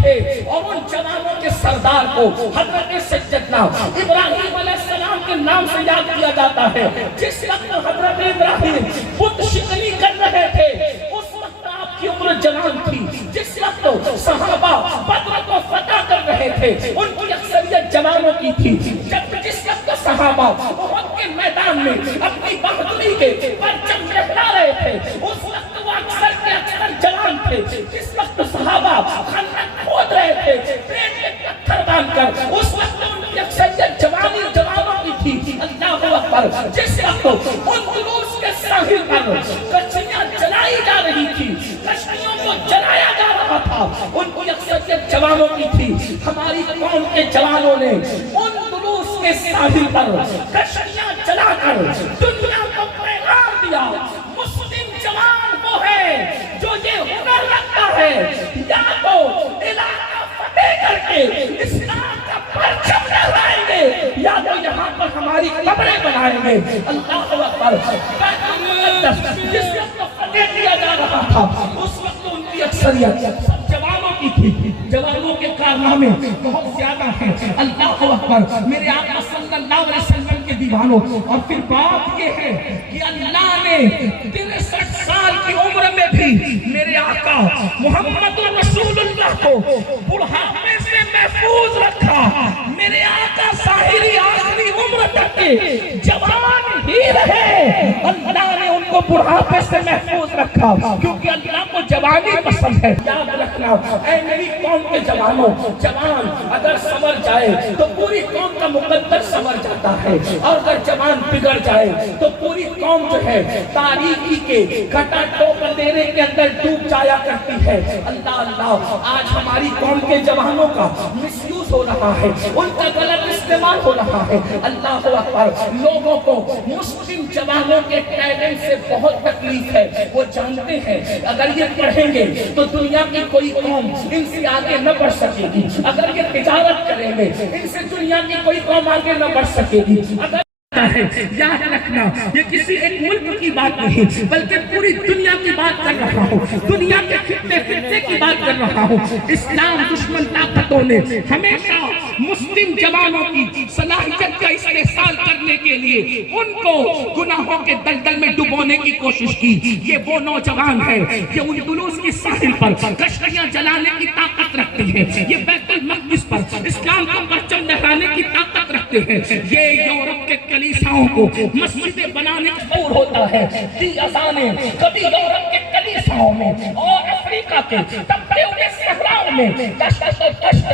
تھے اور ان جوانوں کے سردار کو حضرت سیدنا ابراہیم علیہ السلام کے نام سے یاد کیا جاتا ہے. جس وقت حضرت ابراہیم بت شکنی کر رہے تھے اس وقت آپ کی عمر جوان تھی. جس وقت صحابہ بدر کو فتح کر رہے تھے ان کی اکثریت جوانوں کی تھی. جس وقت صحابہ احد کے میدان میں اپنی بہادری کے پرچم لہرا رہے تھے اس وقت وہ اکثر کے اکثر جوان تھے. جس وقت صحابہ خندق کھود رہے تھے پیٹ میں پتھر باندھ کر اس وقت ان کی اکثریت جوانوں کی تھی. اللہ اکبر. جس وقت اندلس کے ساحل پر کشتیاں جلائی جا رہی تھی کشتیوں کو جلایا جا رہا تھا ان کی اکثریت جوانوں کی تھی. ہماری قوم کے جوانوں نے اندلس کے ساحل پر کشتیاں جلا کر دنیا کو پیغام دیا مسلم جوان وہ ہے جو یہ ہنر رکھتا ہے یا تو علاقہ فتح کر کے اسلام کا پرچم لہرائیں گے یا تو یہاں پر ہماری قبریں بنائیں گے. اللہ اکبر. جس وقت فتح کیا جا رہا تھا اس وقت ان کی اکثریت سب جوانوں کی تھی. جوانوں کے کارنامے بہت زیادہ ہیں. اللہ اکبر. میرے آقا صلی اللہ علیہ وسلم کے دیوانوں. اور پھر بات یہ ہے کہ اللہ نے 63 سال کی عمر میں بھی میرے آقا محمد رسول اللہ کو بڑھاپے سے محفوظ رکھا. میرے آقا ظاہری آخری عمر تک کے جوان ہی رہے. اللہ نے ان کو بڑھاپے سے محفوظ رکھا کیونکہ اللہ کو جوانی پسند ہے. یاد رکھنا اے میری قوم کے جوانوں, جوان اگر سنور جائے تو پوری قوم کا مقدر سنور جاتا ہے اور اگر جوان بگڑ جائے تو پوری قوم جو ہے تاریکی کے گھٹا ٹوپ اندھیرے کے اندر ڈوب جایا کرتی ہے. اللہ اللہ. آج ہماری قوم کے جوانوں کا مس یوز ہو رہا ہے ان کا غلط استعمال ہو رہا ہے. اللہ اکبر. لوگوں کو مسلم جوانوں کے ٹیلنٹ سے بہت تکلیف ہے. وہ جانتے ہیں اگر یہ پڑھیں گے تو دنیا کی کوئی قوم ان سے آگے نہ بڑھ سکے گی. اگر یہ تجارت کریں گے ان سے دنیا کی کوئی قوم آگے نہ بڑھ سکے گی. اگر یاد رکھنا یہ کسی ایک ملک کی بات نہیں بلکہ پوری دنیا کی بات کر رہا ہوں. دنیا کے خطے کی بات کر رہا ہوں. اسلام دشمن طاقتوں نے ہمیشہ مسلم جوانوں کی صلاحیت کا استحصال کرنے کے لیے ان کو گناہوں کے دلدل میں ڈبونے کی کوشش کی. یہ وہ نوجوان ہے یہ اندلس کی ساحل پر کشتیاں جلانے کی طاقت رکھتے ہیں. یہ بیت المقدس پر اسلام کا پرچم لہرانے کی طاقت رکھتے ہیں. یہ یورپ کے کلیساؤں کو مسجدیں بنانے مجبور ہوتا ہے. دی اذانیں کبھی یورپ کے کلیساؤں میں اور افریقہ کے تپتے ہوئے صحراؤں میں دشت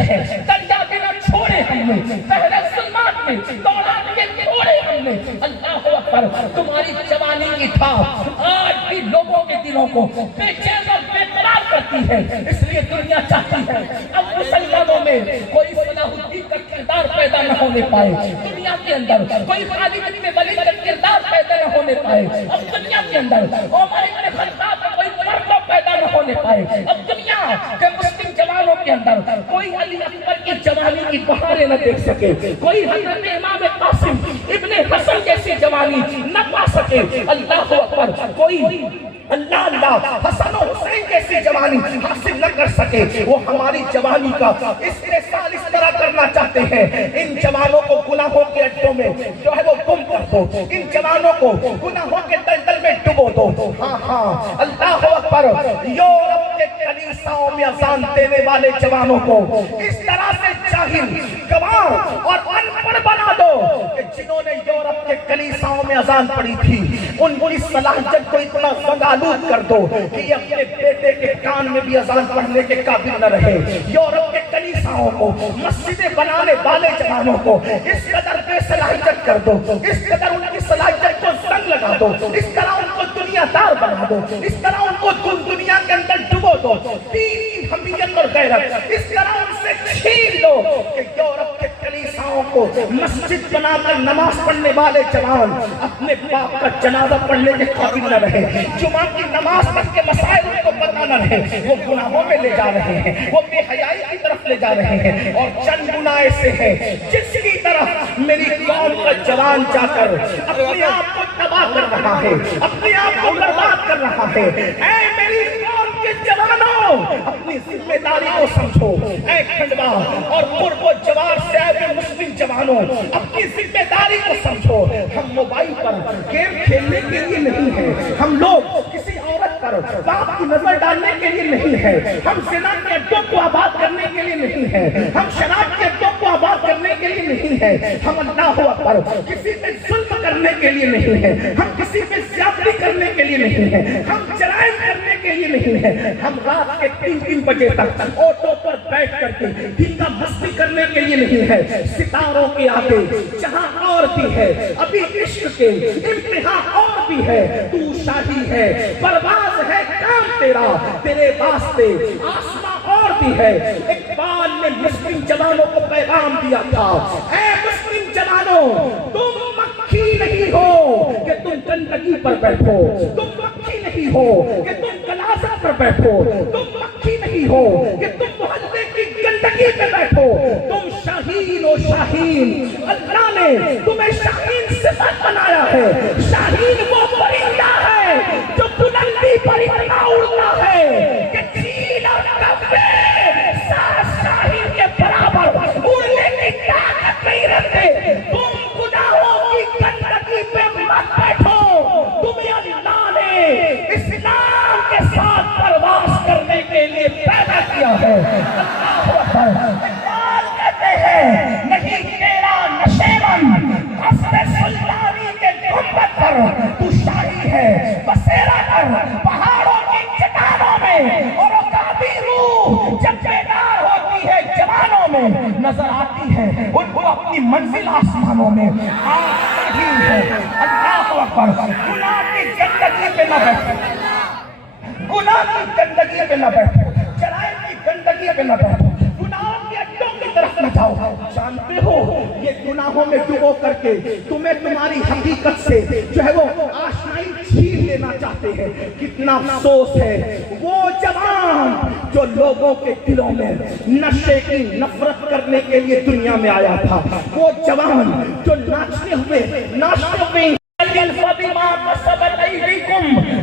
ہے. دریا بنا چھوڑے ہم نے پہلے ظلمات میں دولت کے چھوڑے ہم نے. اللہ اکبر. تمہاری جوانی کی ٹھاپ آج بھی لوگوں کے دلوں کو بے چین اور بے قرار کرتی ہے. اس لیے دنیا چاہتی ہے اب مسلمانوں میں کوئی صلاح الدین کا کردار پیدا نہ ہونے پائے. دنیا کے اندر کوئی خالد بن ولید کا کردار پیدا نہ ہونے پائے. اب دنیا کے اندر عمر بن خطاب کا کوئی مرتبہ پیدا نہ ہونے پائے. اب دنیا کے مسلم جوانوں کے اندر کوئی علی اکبر کی جوانی کی بہاریں نہ دیکھ سکے. کوئی حضرت امام قاسم ابن حسن جیسی جوانی نہ پا سکے. اللہ اکبر. کوئی اللہ اللہ حسن و حسین جیسی جوانی حاصل نہ کر سکے. وہ ہماری جوانی کا استحصال اس طرح کرنا چاہتے ہیں ان جوانوں کو گناہوں کے اڈوں میں جو ہے وہ گم کر دو. ان جوانوں کو گناہوں کے دلدل میں ڈبو دو. ہاں ہاں. اللہ اکبر. یورپ کے کلیساؤں میں اذان دینے والے جوانوں کو اس طرح سے جاہل گواہ اور ان پڑھ بنا دو کہ جنہوں نے یورپ کے کلیساؤں میں اذان پڑھی تھی ان کی صلاحیت کو اتنا زنگالود کر دو کہ یہ اپنے بیٹے کے کان میں بھی اذان پڑھنے کے قابل نہ رہے. یورپ کے کلیساؤں کو مسجدیں بنانے والے جوانوں کو اس قدر بے صلاحیت کر دو, اس قدر ان کی صلاحیت کو زنگ لگا دو, اس طرح ان کو دنیا دار بنا دو, اس طرح ان کو دنیا کے اندر ڈبو دو. دین کی حمیت اور غیرت اس طرح ان سے چھین لو کہ یورپ کے کلیساؤں کو مسجد بنا کر نماز پڑھنے والے جوان اپنے باپ کا جنازہ پڑھنے کے قابل نہ رہے. جمعہ کی نماز پڑھ کے مسائل ان کو پتہ نہ رہے. وہ گناہوں میں لے جا رہے ہیں, وہ بے حیائی کی طرف لے جا رہے ہیں. اور چند گناہ ایسے ہیں جس کی طرف میری قوم کا جوان جا کر اپنے آپ کو تباہ کر رہا ہے, اپنے آپ کو برباد کر رہا ہے. اے میری قوم کے جوانوں اپنی ذمہ داری کو سمجھو. اے کھنڈوا اور قرب و جوار سے آئے مسلم جوانوں اپنی ذمہ داری کو سمجھو. ہم موبائل پر گیم کھیلنے کے لیے نہیں ہیں. ہم لوگ کسی عورت پر باپ کی نظر ڈالنے کے لیے نہیں ہے. ہم زنا کے اڈوں کو آباد کرنے کے لیے نہیں ہے. ہم شراب کے اڈوں کو آباد کرنے کے لیے نہیں ہے. ہم اللہ اکبر کسی پہ ظلم کرنے کے لیے نہیں ہے. ہم کسی پہ زیادتی کرنے کے لیے نہیں ہے. ہم جرائم کرنے کے لیے نہیں ہے. ہم رات کے 3 بجے تک آٹو پر بیٹھ کر کے دن کا مستی کرنے کے لیے نہیں ہے. ستاروں کے آگے جہاں اور بھی ہے ابھی عشق کے امتحان اور بھی ہے. تو شاہی ہے پرواز ہے کام تیرا تیرے واسطے آسمان اور بھی ہے. اقبال نے مسلم جوانوں کو پیغام دیا تھا. اے مسلم جوانوں تم مکھی نہیں ہو کہ تم گندگی پر بیٹھو. تم مکھی نہیں ہو کہ تم گلاسا پر بیٹھو. تم مکھی نہیں ہو کہ تم محلے کی گندگی پہ بیٹھو. تم شاہین و شاہین اللہ نے تمہیں شاہین صفت بنایا ہے. شاہین وہ پرندہ ہے جو بلندی پر اتنا اڑتا ہے کہ چیل اور کبے شاہین کے برابر اڑنے کی طاقت نہیں رکھتے. تم گناہوں کی گندگی پہ مت بیٹھو. تمہیں اللہ نے اسلام کے ساتھ پرواز کرنے کے لیے پیدا کیا ہے. اقبال کہتے ہیں نہیں تیرا نشیمن حسن سلطانی کے گنبد پر تو شاہی ہے. بسیرا کر پہاڑوں کی چٹانوں میں اور عقابی روح جب بیدار ہوتی ہے جوانوں میں نظر آتی ہے ان کو اپنی منزل آسمانوں میں. اللہ اکبر. گناہ کی گندگی پہ نہ بیٹھو. گناہ کی گندگی پہ نہ بیٹھو. جرائم کی گندگی پہ نہ بیٹھو. گناہوں کے اڈوں کی طرف نہ جاؤ. جانتے ہو یہ گناہوں میں ڈبو کر کے تمہیں تمہاری حقیقت سے جو ہے وہ آشنائی چھین لینا چاہتے ہیں. کتنا افسوس ہے وہ جوان جو لوگوں کے دلوں میں نشے کی نفرت کرنے کے لیے دنیا میں آیا تھا. وہ جوان جو ناچتے ہوئے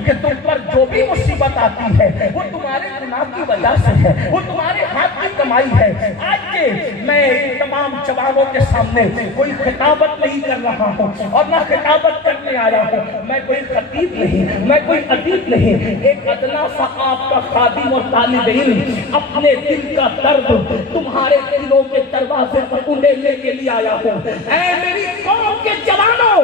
کہ تم پر جو بھی مصیبت آتی ہے وہ تمہارے گناہ کی وجہ سے ہے. وہ تمہارے ہاتھ کی کمائی ہے. آج کے میں تمام جوانوں کے سامنے کوئی خطابت نہیں کر رہا ہوں اور نہ خطابت کرنے آیا ہوں. میں کوئی خطیب نہیں, میں کوئی ادیب نہیں. ایک ادنا سا آپ کا خادم اور طالب علم اپنے دل کا درد تمہارے دلوں کے دروازے پر انڈیلنے کے لیے آیا ہوں. اے میری قوم کے جوانوں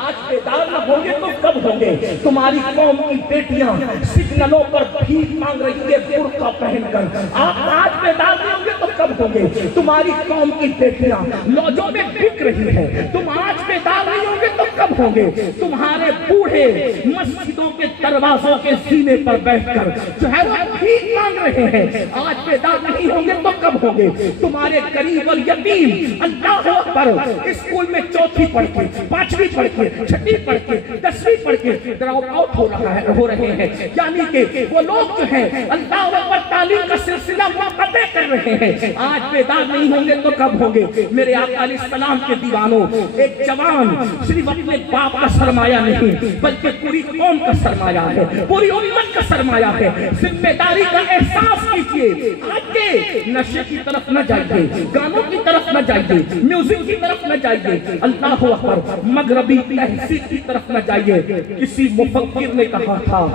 آج بیدار نہ ہوں گے تو کب ہوں گے؟ تمہاری قوم کی بیٹیاں سگنلوں پر بھیک مانگ رہی ہے برقع پہن کر. آپ آج بیدار نہیں ہوں گے تو کب ہوں گے؟ تمہاری قوم کی بیٹیاں لوجوں میں بک رہی ہیں. تم آج بیدار نہیں ہوں گے تو کب ہوں گے؟ تمہارے بوڑھے مسجدوں کے دروازوں کے سینے پر بیٹھ کر جو ہے وہ بھیک مانگ رہے ہیں. آج بیدار نہیں ہوں گے تو کب ہوں گے؟ تمہارے غریب اور یتیم اللہ اکبر اسکول میں 4تھی پڑھ کے 5ویں پڑھ کے 6ٹھی پڑھ کے 10ویں پڑھ کے ڈراپ آؤٹ ہو رہے ہیں. یعنی کہ وہ لوگ جو ہیں اللہ اکبر تعلیم کا سلسلہ منقطع کر رہے ہیں. آج بیدار نہیں ہوں گے تو کب ہوں گے؟ میرے آقا علیہ السلام کے دیوانوں ایک جوان صرف اپنے باپ کا سرمایہ نہیں بلکہ پوری قوم کا سرمایہ ہے, پوری امت کا سرمایہ ہے. ذمہ داری کا احساس کیجیے. آج کے نشے کی طرف نہ جائیے, گانوں کی طرف نہ جائیے, میوزک کی طرف نہ جائیے, اللہ اکبر مغربی تہذیب کی طرف نہ جائیے. کسی مفکر نے کہا تھا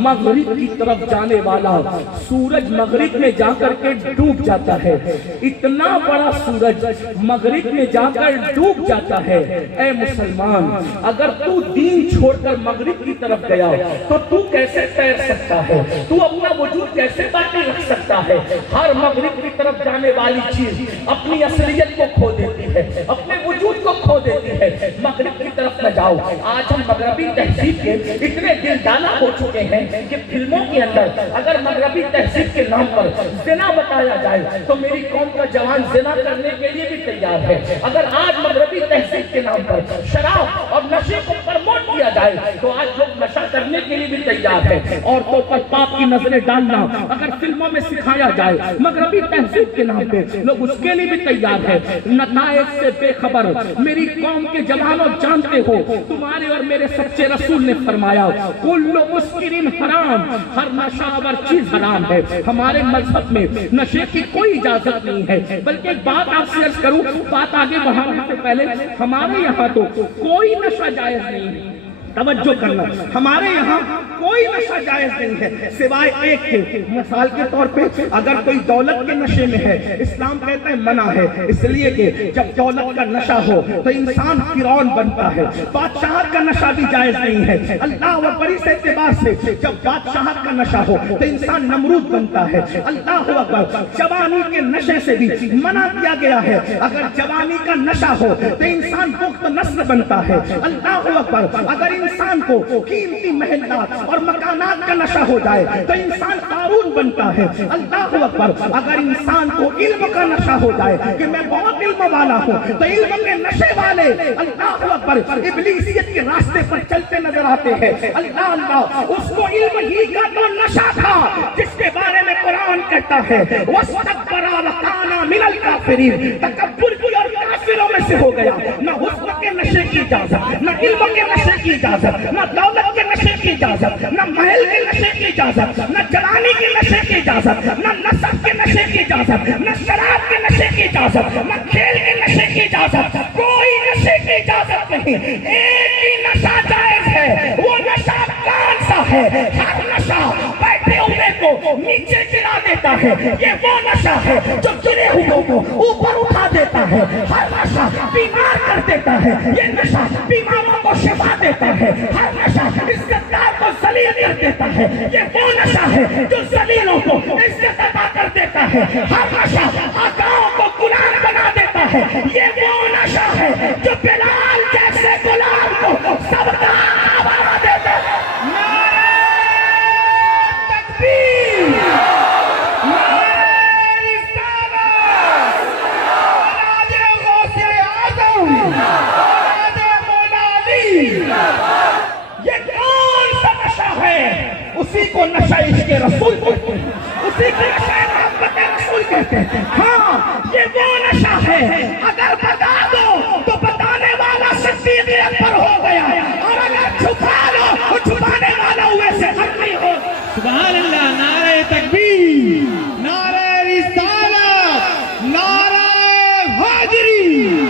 مغرب کی طرف جانے والا سورج مغرب میں جا کر کے ڈوب جاتا ہے. اتنا بڑا سورج مغرب میں جا کر ڈوب جاتا ہے. اے مسلمان اگر تو دین چھوڑ کر مغرب کی طرف گیا تو تو کیسے تیر سکتا ہے؟ تو اپنا وجود کیسے باقی رکھ سکتا ہے؟ ہر مغرب کی طرف جانے والی چیز اپنی اصلیت کو کھو دیتی ہے, اپنے وجود کو کھو دیتی ہے. مغرب کی طرف نہ جاؤ. آج ہم مغربی تہذیب کے اتنے دلدانہ ہو چکے ہیں کہ فلموں کے اندر اگر مغربی تہذیب کے نام پر زنا بتایا جائے تو میری قوم کا جوان زنا کرنے کے لیے بھی تیار ہے. اگر آج مغربی تہذیب کے نام پر شراب اور نشے کو پرموٹ کیا جائے تو آج لوگ نشہ کرنے کے لیے بھی تیار ہے. عورتوں پر پاپ کی نظریں ڈالنا اگر فلموں میں سکھایا جائے مغربی تہذیب کے نام پہ لوگ اس کے لیے بھی تیار ہے. نتائج سے بے خبر میری قوم کے جوانوں جانتے ہو تمہارے اور میرے سچے رسول نے فرمایا کل مسکرین حرام, ہر نشاور چیز حرام ہے. ہمارے مذہب میں نشے کی کوئی اجازت نہیں ہے. بلکہ ایک بات آپ سے عرض کروں, بات آگے بڑھانے سے پہلے ہمارے یہاں تو کوئی نشہ جائز نہیں ہے. توجہ کرنا, ہمارے یہاں کوئی نشہ جائز نہیں ہے سوائے ایک کے. مثال کے طور پہ اگر کوئی دولت کے نشے میں ہے اسلام کہتا ہے منع ہے, اس لیے کہ جب دولت کا نشہ ہو تو انسان فرعون بنتا ہے. بادشاہت کا نشہ بھی جائز نہیں ہے. اللہ اکبر, اس اعتبار سے جب بادشاہت کا نشہ ہو تو انسان نمرود بنتا ہے. اللہ اکبر, جوانی کے نشے سے بھی منع کیا گیا ہے. اگر جوانی کا نشہ ہو تو انسان بخت نسل بنتا ہے. اللہ اکبر, اگر انسان کو قیمتی محلات اور مکانات کا نشہ ہو جائے تو انسان قارون بنتا ہے. اللہ اکبر, اگر انسان کو علم کا نشہ ہو جائے کہ میں بہت علم والا ہوں تو علم کے نشے والے اللہ اکبر ابلیسیت کے راستے پر چلتے نظر آتے ہیں. اللہ اللہ, اس کو علم ہی کا تو نشہ تھا جس کے بارے میں قرآن کہتا ہے وَاسْتَكْبَرَ وَكَانَ مِنَ الْكَافِرِينَ, تکبر کی اور کافروں میں سے ہو گیا. نہ حسن کے نشے کی اجازت, نہ علم کے نشے کی اجازت, نہ دولت کے نشے کی اجازت, نہ محل کے نشے کی اجازت, نہ جوانی کے نشے کی اجازت, نہ نسب کے نشے کی اجازت, نہ شراب کے نشے کی اجازت, نہ کھیل کے نشے کی اجازت. کوئی نشے کی اجازت نہیں. ایک ہی نشہ جائز ہے, وہ نشہ کون سا ہے؟ ہر نشہ بیٹھے ہوئے کو نیچے گرا دیتا ہے. یہ وہ نشہ ہے جو گرے ہوئے کو اوپر اٹھا دیتا ہے. ہر نشہ بیمار کر دیتا ہے. یہ نشہ بیماروں کو شفا دیتا ہے. ہر نشہ عزتدار کو ذلیل کر دیتا ہے. یہ وہ نشہ ہے جو ذلیلوں کو عزت عطا کر دیتا ہے. ہر نشہ آقاؤں کو غلام بنا دیتا ہے. یہ وہ نشہ ہے جو بلال جیسے غلام کو سب کا بنا دیتا ہے. اسی کو نشہ عشق رسول کہتے ہیں, اسی کو نشہ محبت رسول کہتے ہیں. ہاں, یہ وہ نشہ ہے اگر بتا دو تو بتانے والا صدیق اکبر ہو گیا, اور اگر چھپا دو تو چھپانے والا ویسے حقی ہو. سبحان اللہ, نعرہ تکبیر, نعرہ رسالت, نعرہ حیدری.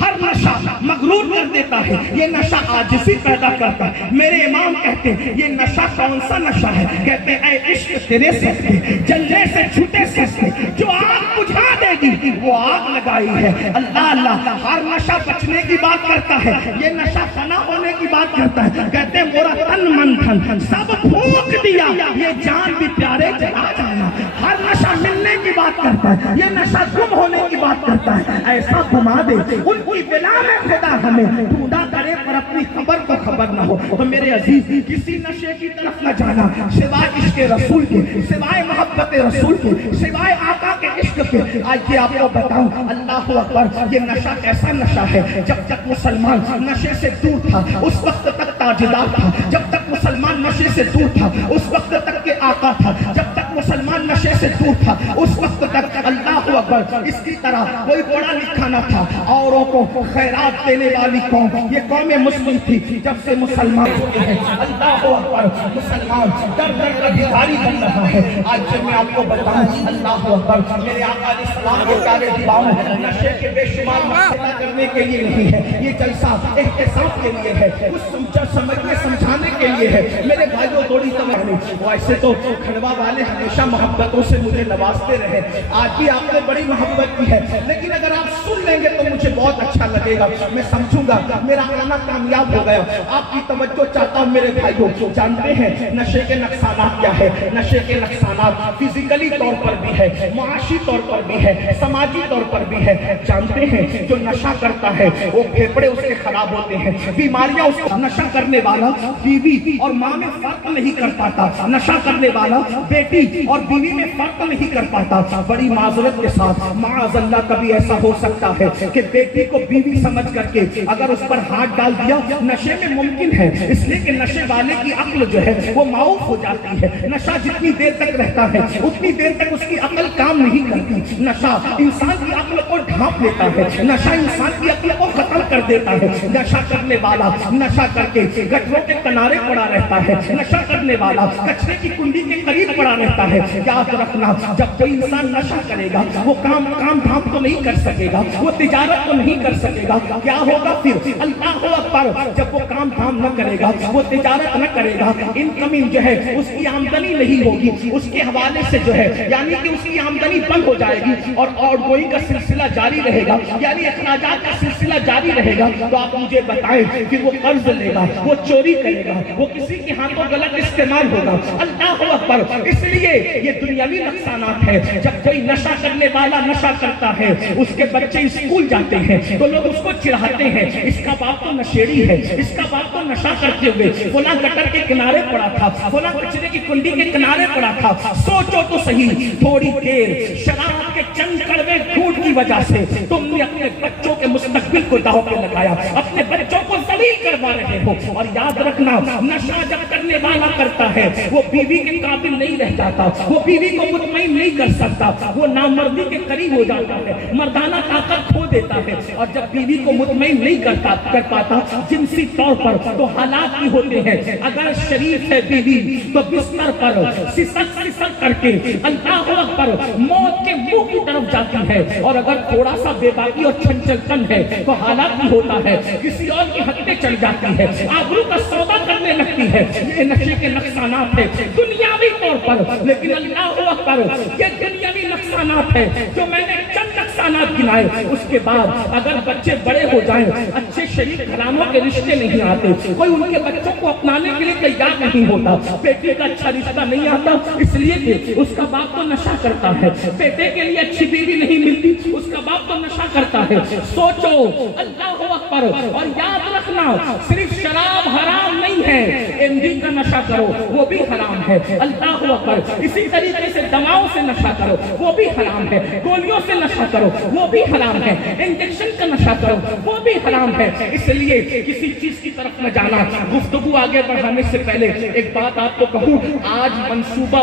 ہر نشہ مغرور کر دیتا ہے. یہ نشہ عاجزی پیدا کرتا ہے. میرے امام کہتے ہیں یہ نشہ کون سا نشہ ہے؟ کہتے ہیں اے عشق تیرے سستے جلنے سے چھوٹے سستے, جو آگ بجھا دے گی وہ آگ لگائی ہے. اللہ اللہ, ہر نشہ بچنے کی بات کرتا ہے. یہ نشہ فنا ہونے کی بات کرتا ہے. کہتے ہیں میرا تن من دھن سب پھونک دیا, یہ جان بھی پیارے چلا جانا. ہر نشہ ملنے کی بات کرتا ہے. یہ نشہ گم ہونے کی بات کرتا ہے. ایسا گھما دے ان کی بلا میں خدا ہمیں ڈھونڈا کرے پر اپنی خبر کو خبر نہ ہو. تو میرے عزیز, کسی نشے کی طرف نہ جانا سوائے عشق رسول کے, سوائے محبت رسول کے, سوائے آقا کے عشق کے. آئیے آپ کو بتاؤں, اللہ اکبر, یہ نشہ ایسا نشہ ہے جب تک مسلمان نشے سے دور تھا اس وقت تک تاجدار تھا. جب تک مسلمان نشے سے دور تھا اس وقت تک کے آقا تھا. جب تک مسلمان نشے سے دور تھا اس وقت تک اللہ اکبر اس کی طرح کوئی بڑا لکھا نہ تھا. اوروں کو خیرات دینے والی قوم یہ قوم مسلم تھی. جب سے مسلمان ہوتے ہیں اللہ اکبر مسلمان در در کا بھکاری بن رہا ہے. آج جب میں آپ کو بتاؤں اللہ اکبر, میرے آقا علیہ السلام کے پیارے دیواؤں نشے کے بے شمار مقصد کرنے کے لیے نہیں ہے. یہ جلسہ احتساب کے لیے ہے, کچھ سمجھنے سمجھانے کے لیے ہے. میرے بھائیوں تھوڑی توجہ, ویسے تو کھنڈوا والے ہمیشہ محبتوں سے مجھے نوازتے رہے. آج بھی آپ نے بڑی محبت کی ہے, لیکن اگر آپ سن لیں گے تو مجھے بہت اچھا لگے گا. میں سمجھوں گا میرا آنا کامیاب ہو گیا. آپ کی توجہ چاہتا ہوں میرے بھائیوں. جانتے ہیں نشے کے نقصانات کیا ہے؟ نشے کے نقصانات فزیکلی طور پر بھی ہے, معاشی طور پر بھی ہے, سماجی طور پر بھی ہے. جانتے ہیں جو نشہ کرتا ہے وہ پھیپڑے اس کے خراب ہوتے ہیں, بیماریاں اس کو. نشہ کرنے والا بیوی اور ماں میں فرق نہیں کر پاتا. نشہ کرنے والا بیٹی اور بیوی میں فرق نہیں کر پاتا. بڑی معذرت کے ساتھ معاذ اللہ کبھی ایسا ہو سکتا ہے کہ بیٹی کو بیوی سمجھ کر کے اگر اس پر ہاتھ ڈال دیا نشے میں ممکن ہے، اس لیے کہ نشے والے کی عقل جو ہے وہ معاف ہو جاتی ہے. نشہ جتنی دیر تک رہتا ہے اتنی دیر تک اس کی عقل کام نہیں کرتی. نشہ انسان کی عقل کو ڈھانپ لیتا ہے، نشہ انسان کی عقل کو ختم کر دیتا ہے. نشہ کرنے والا نشہ کر کے گٹروں کے کنارے پڑا رہتا ہے، نشہ کرنے والا کچرے کی کنڈی کے قریب پڑا رہتا ہے. یاد رکھنا جب کوئی انسان نشہ کرے گا وہ کام دھام تو نہیں کر سکے گا، وہ تجارت تو نہیں کر سکے گا. کیا ہوگا پھر؟ اللہ اکبر. جب وہ کام دھام نہ کرے گا، وہ تجارت نہ کرے گا، انکمنگ جو ہے اس کی آمدنی نہیں ہوگی، اس کے حوالے سے جو ہے یعنی کہ اس کی آمدنی بند ہو جائے گی اور آؤٹ گوئنگ کا سلسلہ جاری رہے گا، یعنی اخراجات کا سلسلہ جاری رہے گا. تو آپ مجھے بتائیں پھر وہ قرض لے گا، وہ چوری کرے گا، وہ کسی کے ہاتھوں غلط استعمال ہوگا. اللہ اکبر. اس لیے یہ دنیاوی نقصانات ہے. جب کوئی نشہ کرنے والا نشہ کرتا ہے، اس کے بچے اسکول جاتے ہیں تو لوگ اس کو چڑھاتے ہیں، اس کا باپ تو نشیڑی ہے، اس کا باپ تو نشہ کرتے ہوئے فلاں گٹر کے کنارے پڑا تھا، فلاں کچرے کی کنڈی کے کنارے پڑا تھا. سوچو تو صحیح، تھوڑی دیر شراب کے چند کڑوے گھونٹ کی وجہ سے تم نے اپنے بچوں کے مستقبل کو داؤ پہ لگایا، اپنے بچوں کو ذلیل کروا رہے ہو. اور یاد رکھنا نشہ جب کرنے والا کرتا ہے وہ بیوی کے قابل نہیں رہ جاتا، وہ بیوی کو مطمئن نہیں کر سکتا، وہ نامردی کے قریب ہو جاتا ہے، مردانہ طاقت کھو دیتا ہے. اور جب بیوی کو مطمئن نہیں کر پاتا جنسی طور پر تو حالات بھی ہوتے ہیں. اگر شریف ہے بیوی تو بستر پر سسک کر کے اللہ اکبر موت کے منہ کی طرف جاتی ہے، اور اگر تھوڑا سا بے باکی اور چھنچلپن ہے تو حالات بھی ہوتا ہے کسی اور کی حدیں چڑھ جاتی ہے، آبرو کا سودا کرنے لگتی ہے. یہ نشے کے نقصانات ہے دنیاوی طور پر. لیکن اللہ اکبر یہ دنیاوی نقصانات ہے جو میں نے چند نقصانات گنائے. اس کے بعد اگر بچے بڑے ہو جائیں، اچھے شریف گھرانوں کے رشتے نہیں آتے، کوئی ان کے بچوں کو اپنانے کے لیے تیار نہیں ہوتا، بیٹے کا اچھا رشتہ نہیں آتا اس لیے کہ اس کا باپ تو نشہ کرتا ہے، بیٹے کے لیے اچھی بیوی نہیں ملتی، اس کا باپ تو نشہ کرتا ہے. سوچو اللہ اکبر. اور یاد رکھنا صرف شراب حرام نہیں ہے، ایم ڈی کا نشہ کرو وہ بھی حرام ہے. اللہ اکبر. اسی طریقے سے دواؤں سے نشہ کرو وہ بھی حرام ہے، گولیوں سے نشہ کرو وہ بھی حرام ہے، انجیکشن کا نشہ کرو وہ بھی حرام ہے. اس لیے کسی چیز کی طرف نہ جانا. گفتگو آگے بڑھانے سے پہلے ایک بات آپ کو کہوں. آج منصوبہ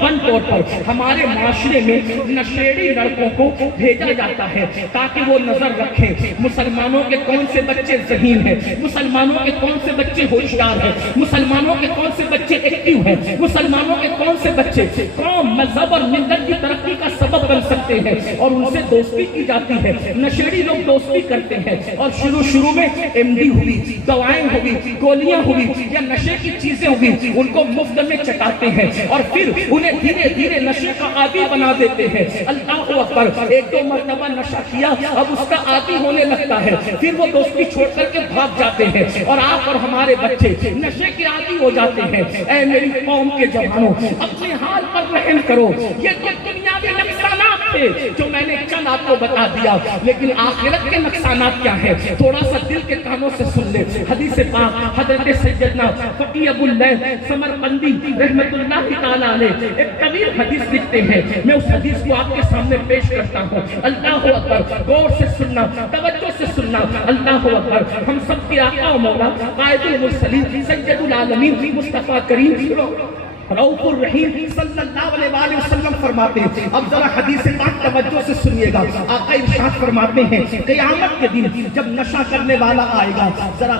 بند طور پر ہمارے معاشرے میں نشیڑی لڑکوں کو بھیجا جاتا ہے تاکہ وہ نظر رکھیں مسلمانوں کے کون سے بچے ذہین ہیں، مسلمانوں کے کون سے بچے ہوشیار ہیں، مسلمانوں کے کون سے بچے ایکٹیو ہیں، مسلمانوں کے کون سے بچے قوم مذہب اور ملت کی ترقی کا سبب بن سکتے ہیں. اور ان سے دوستی کی جاتی ہے. نشیڑی لوگ دوستی کرتے ہیں اور شروع میں ایم ڈی ہوئی، دوائیں ہوئی، گولیاں ہوئی یا نشے کی چیزیں ہوئی، ان کو مفت میں چٹاتے ہیں اور پھر انہیں دھیرے دھیرے نشے کا عادی بنا دیتے ہیں. اللہ اکبر. ایک دو مرتبہ نشہ کیا اب اس کا عادی ہونے لگتا ہے، پھر وہ دوستی چھوڑ کر کے بھاگ جاتے ہیں اور آپ اور ہمارے بچے نشے کے عادی ہو جاتے ہیں. اے میری قوم کے جوانوں اپنے حال پر رحم کرو. یہ تو دنیاوی نقصانات تھے جو میں نے چند آپ کو بتا دیا، لیکن آخرت کے نقصانات کیا ہیں تھوڑا سا دل کے کانوں سے سن لے. حدیث پاک حضرت سیدنا فقی ابو اللیث سمرقندی رحمت اللہ تعالی علیہ ایک طویل حدیث لکھتے ہیں. میں اس حدیث کو آپ کے سامنے پیش کرتا ہوں. اللہ اکبر. غور سے سننا، توجہ سے سننا. اللہ اکبر. ہم سب کے آقا و مولا قائد المرسلین سید العالمین مصطفیٰ کریم رؤوف الرحیم صلی اللہ علیہ وآلہ وسلم فرماتے ہیں. اب ذرا حدیث پاک توجہ سے سنیے گا. آقا ارشاد فرماتے ہیں قیامت کے دن جب نشہ کرنے والا آئے گا، ذرا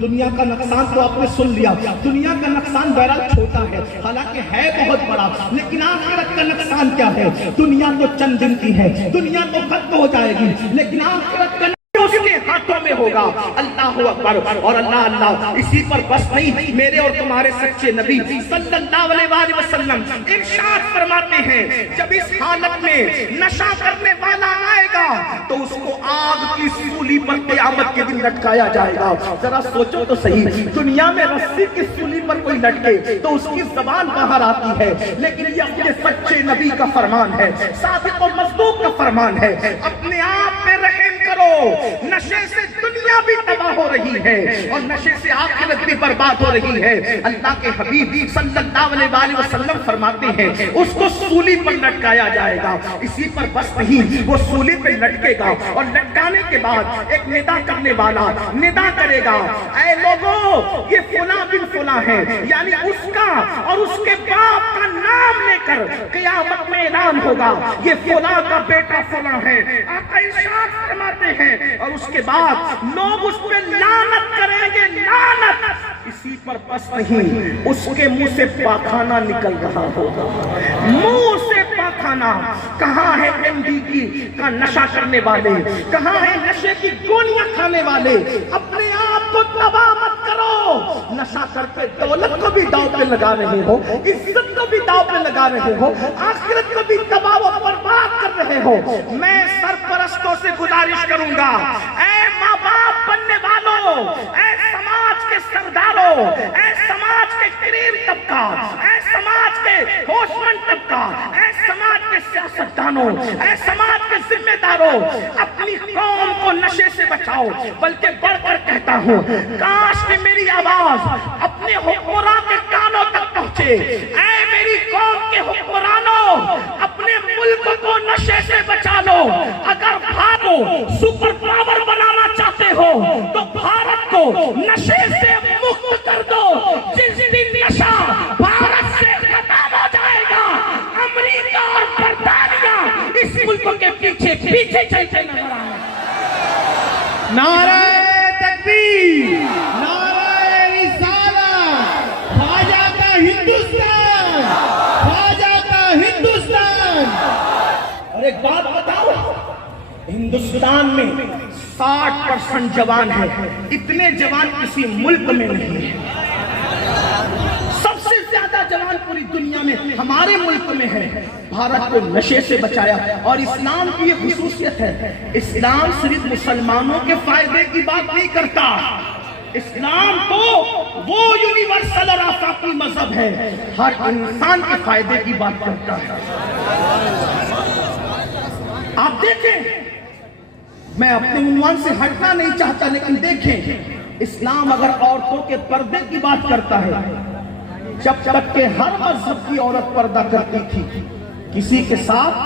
دنیا کا نقصان تو آپ نے سن لیا. دنیا کا نقصان بہرحال چھوٹا ہے، حالانکہ ہے بہت بڑا، لیکن آخرت کا نقصان کیا ہے؟ دنیا تو چند دن کی ہے، دنیا تو ختم ہو جائے گی، لیکن آخرت کا اس کے ہاتھوں میں ہوگا. اللہ اکبر. اور اللہ اسی پر بس نہیں، میرے اور تمہارے سچے نبی صلی اللہ علیہ وآلہ وسلم ارشاد فرماتے ہیں جب اس حالت میں نشہ کرنے والا آئے گا تو اس کو آگ کی سولی پر قیامت کے دن لٹکایا جائے گا. ذرا سوچو تو صحیح، دنیا میں رسی کی سولی پر کوئی لٹکے تو اس کی زبان باہر آتی ہے، لیکن یہ اپنے سچے نبی کا فرمان ہے، صادق و مصدوق کا فرمان ہے. اپنے آپ پہ رحم کرو. نشے سے دنیا دنیا بھی تباہ ہو رہی ہے اور نشے سے آخرت بھی برباد ہو رہی ہے. اللہ کے حبیب صلی اللہ علیہ وسلم فرماتے ہیں اس کو سولی پر لٹکایا جائے گا. اسی پر بس نہیں, وہ سولی پہ لٹکے گا اور لٹکانے کے بعد ایک ندا کرنے والا ندا کرے گا, اے لوگوں یہ فلاں بن فلاں ہے, یعنی اس کا اور اس کے باپ کا نام لے کر قیامت میں اعلان ہوگا یہ فلاں کا بیٹا فلاں ہے. آقا ارشاد فرماتے ہیں اور اس کے بعد لوگ اس پہ لعنت کریں گے, لعنت. اسی پر بس نہیں, اس کے منہ سے پاخانہ نکل رہا ہوگا, منہ سے پاخانہ. کہاں ہے ایم ڈی کی کا نشہ کرنے والے, کہاں ہے نشے کی گولیاں کھانے والے؟ اپنے آپ کو تباہ مت کرو. نشہ کر کے دولت کو بھی داؤ پہ لگا رہے ہو, عزت کو بھی داؤ پہ لگا رہے ہو, آخرت کو بھی تباہ و برباد کر رہے ہو. میں سرپرستوں سے گزارش کروں گا, اے ماں باپ بننے والوں, اے سماج کے سرداروں, اے سماج کے کریم طبقہ, اے سماج کے ہوشمند طبقہ, اے سماج کے سیاستدانوں, اے سماج کے ذمہ داروں, اپنی قوم کو نشے سے بچاؤ. بلکہ بڑھ کر کہتا ہوں, کاش کہ میری آواز اپنے حکمراں کے کانوں تک پہنچے. اے میری قوم کے حکمرانوں, اپنے ملک کو نشے سے بچا لو. اگر بھارت کو سپر پاور بنانا چاہتے ہو تو بھارت کو نشے سے مکت کر دو. جس دن نشہ بھارت سے ختم ہو جائے گا, امریکہ اور برطانیہ اس ملک کے پیچھے پیچھے چلتے نظر آئے. نعرہ تکبیر, نعرہ رسالت, خواجہ کا ہندوستان, خواجہ کا ہندوستان. اور ایک بات بتاؤ, ہندوستان میں 60% جوان ہے, اتنے جوان کسی ملک میں نہیں ہے. سب سے زیادہ جوان پوری دنیا میں ہمارے ملک میں ہے. بھارت کو نشے سے بچایا. اور اسلام کی یہ خصوصیت ہے, اسلام صرف مسلمانوں کے فائدے کی بات نہیں کرتا. اسلام تو وہ یونیورسل اور آفاقی مذہب ہے, ہر انسان کے فائدے کی بات کرتا ہے. آپ دیکھیں, میں اپنے عنوان سے ہٹنا نہیں چاہتا, لیکن دیکھیں اسلام اگر عورتوں کے پردے کی بات کرتا ہے, جب تک کہ ہر مذہب کی عورت پردہ کرتی تھی, کسی کے ساتھ